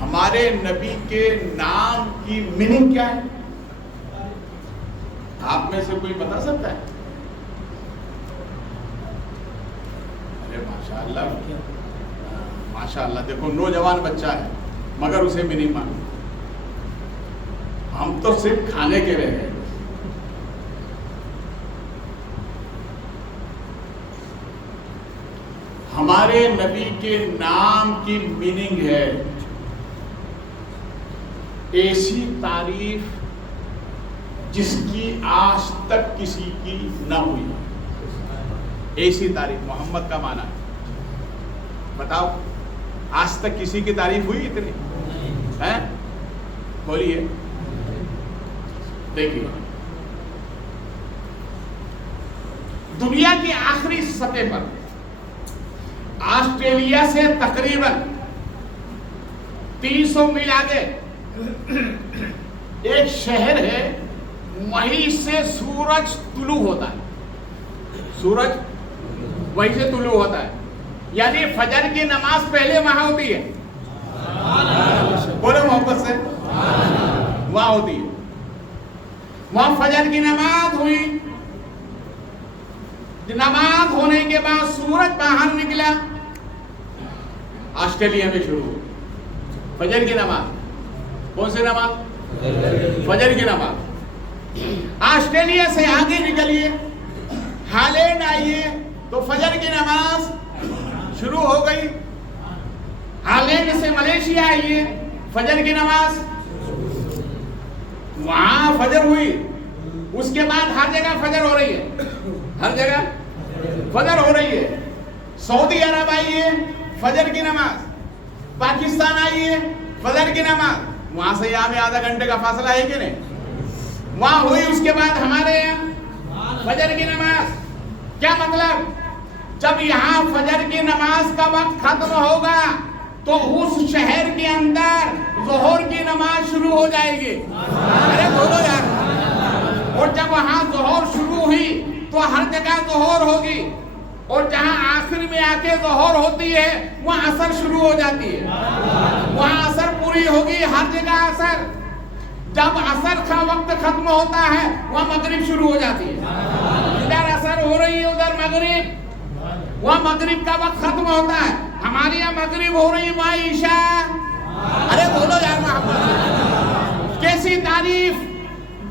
ہمارے نبی کے نام کی میننگ کیا ہے؟ آپ میں سے کوئی بتا سکتا ہے؟ ماشاء اللہ دیکھو نوجوان بچہ ہے مگر اسے بھی نہیں مانو. ہم تو صرف کھانے کے رہ گئے. ہمارے نبی کے نام کی میننگ ہے ایسی تعریف جس کی آج تک کسی کی نہ ہوئی. ایسی تعریف محمد کا معنی ہے. بتاؤ آج تک کسی کی تعریف ہوئی اتنی ہے؟ بولیے. دیکھیے دنیا کی آخری سطح پر آسٹریلیا سے تقریباً 300 میل آگے ایک شہر ہے, وہیں سے سورج طلوع ہوتا ہے. سورج وہیں سے طلوع ہوتا ہے, یعنی فجر کی نماز پہلے وہاں ہوتی ہے. بولے محبت سے, وہاں ہوتی ہے. وہاں فجر کی نماز ہوئی, نماز ہونے کے بعد سورج باہر نکلا. آسٹریلیا میں شروع ہوئی فجر کی نماز. کون سی نماز؟ فجر کی نماز. آسٹریلیا سے آگے نکلیے, ہالینڈ آئیے تو فجر کی نماز شروع ہو گئی. ہالینڈ سے ملیشیا آئیے, فجر کی نماز وہاں فجر ہوئی. اس کے بعد ہر جگہ فجر ہو رہی ہے, ہر جگہ فجر ہو رہی ہے. سعودی عرب آئیے, فجر کی نماز. پاکستان آئیے, فجر کی نماز. وہاں سے یہاں میں آدھا گھنٹے کا فاصلہ ہے کہ نہیں, وہاں ہوئی. اس کے بعد ہمارے یہاں فجر کی نماز. کیا مطلب؟ جب یہاں فجر کی نماز کا وقت ختم ہوگا تو اس شہر کے اندر ظہر کی نماز شروع ہو جائے گی. ارے بولو یار. اور جب وہاں ظہر شروع ہوئی تو ہر جگہ ظہر ہوگی, اور جہاں آخر میں آ کے ظہر ہوتی ہے وہاں عصر شروع ہو جاتی ہے, وہاں عصر پوری ہوگی, ہر جگہ عصر. جب عصر کا وقت ختم ہوتا ہے وہاں مغرب شروع ہو جاتی ہے. ادھر عصر ہو رہی ہے, ادھر مغرب, وہاں مغرب کا وقت ختم ہوتا ہے. ہمارے یہاں مغرب ہو رہی ہے, وہاں عشاء. ارے بولو یار محمد. کیسی تعریف,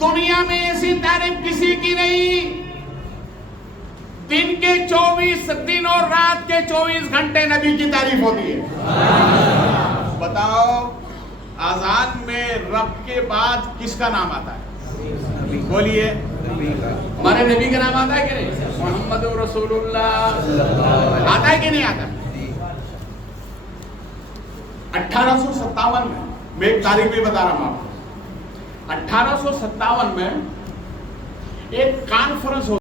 دنیا میں ایسی تعریف کسی کی نہیں. دن کے 24 دن اور رات کے 24 گھنٹے نبی کی تعریف ہوتی ہے. بتاؤ آذان میں رب کے بعد کس کا نام آتا ہے؟ بولیے. ہمارے نبی کا نام آتا ہے کہ نہیں؟ محمد رسول اللہ آتا ہے کہ نہیں آتا؟ 1857 میں ایک تاریخ بھی بتا رہا ہوں آپ کو. 1857 میں ایک کانفرنس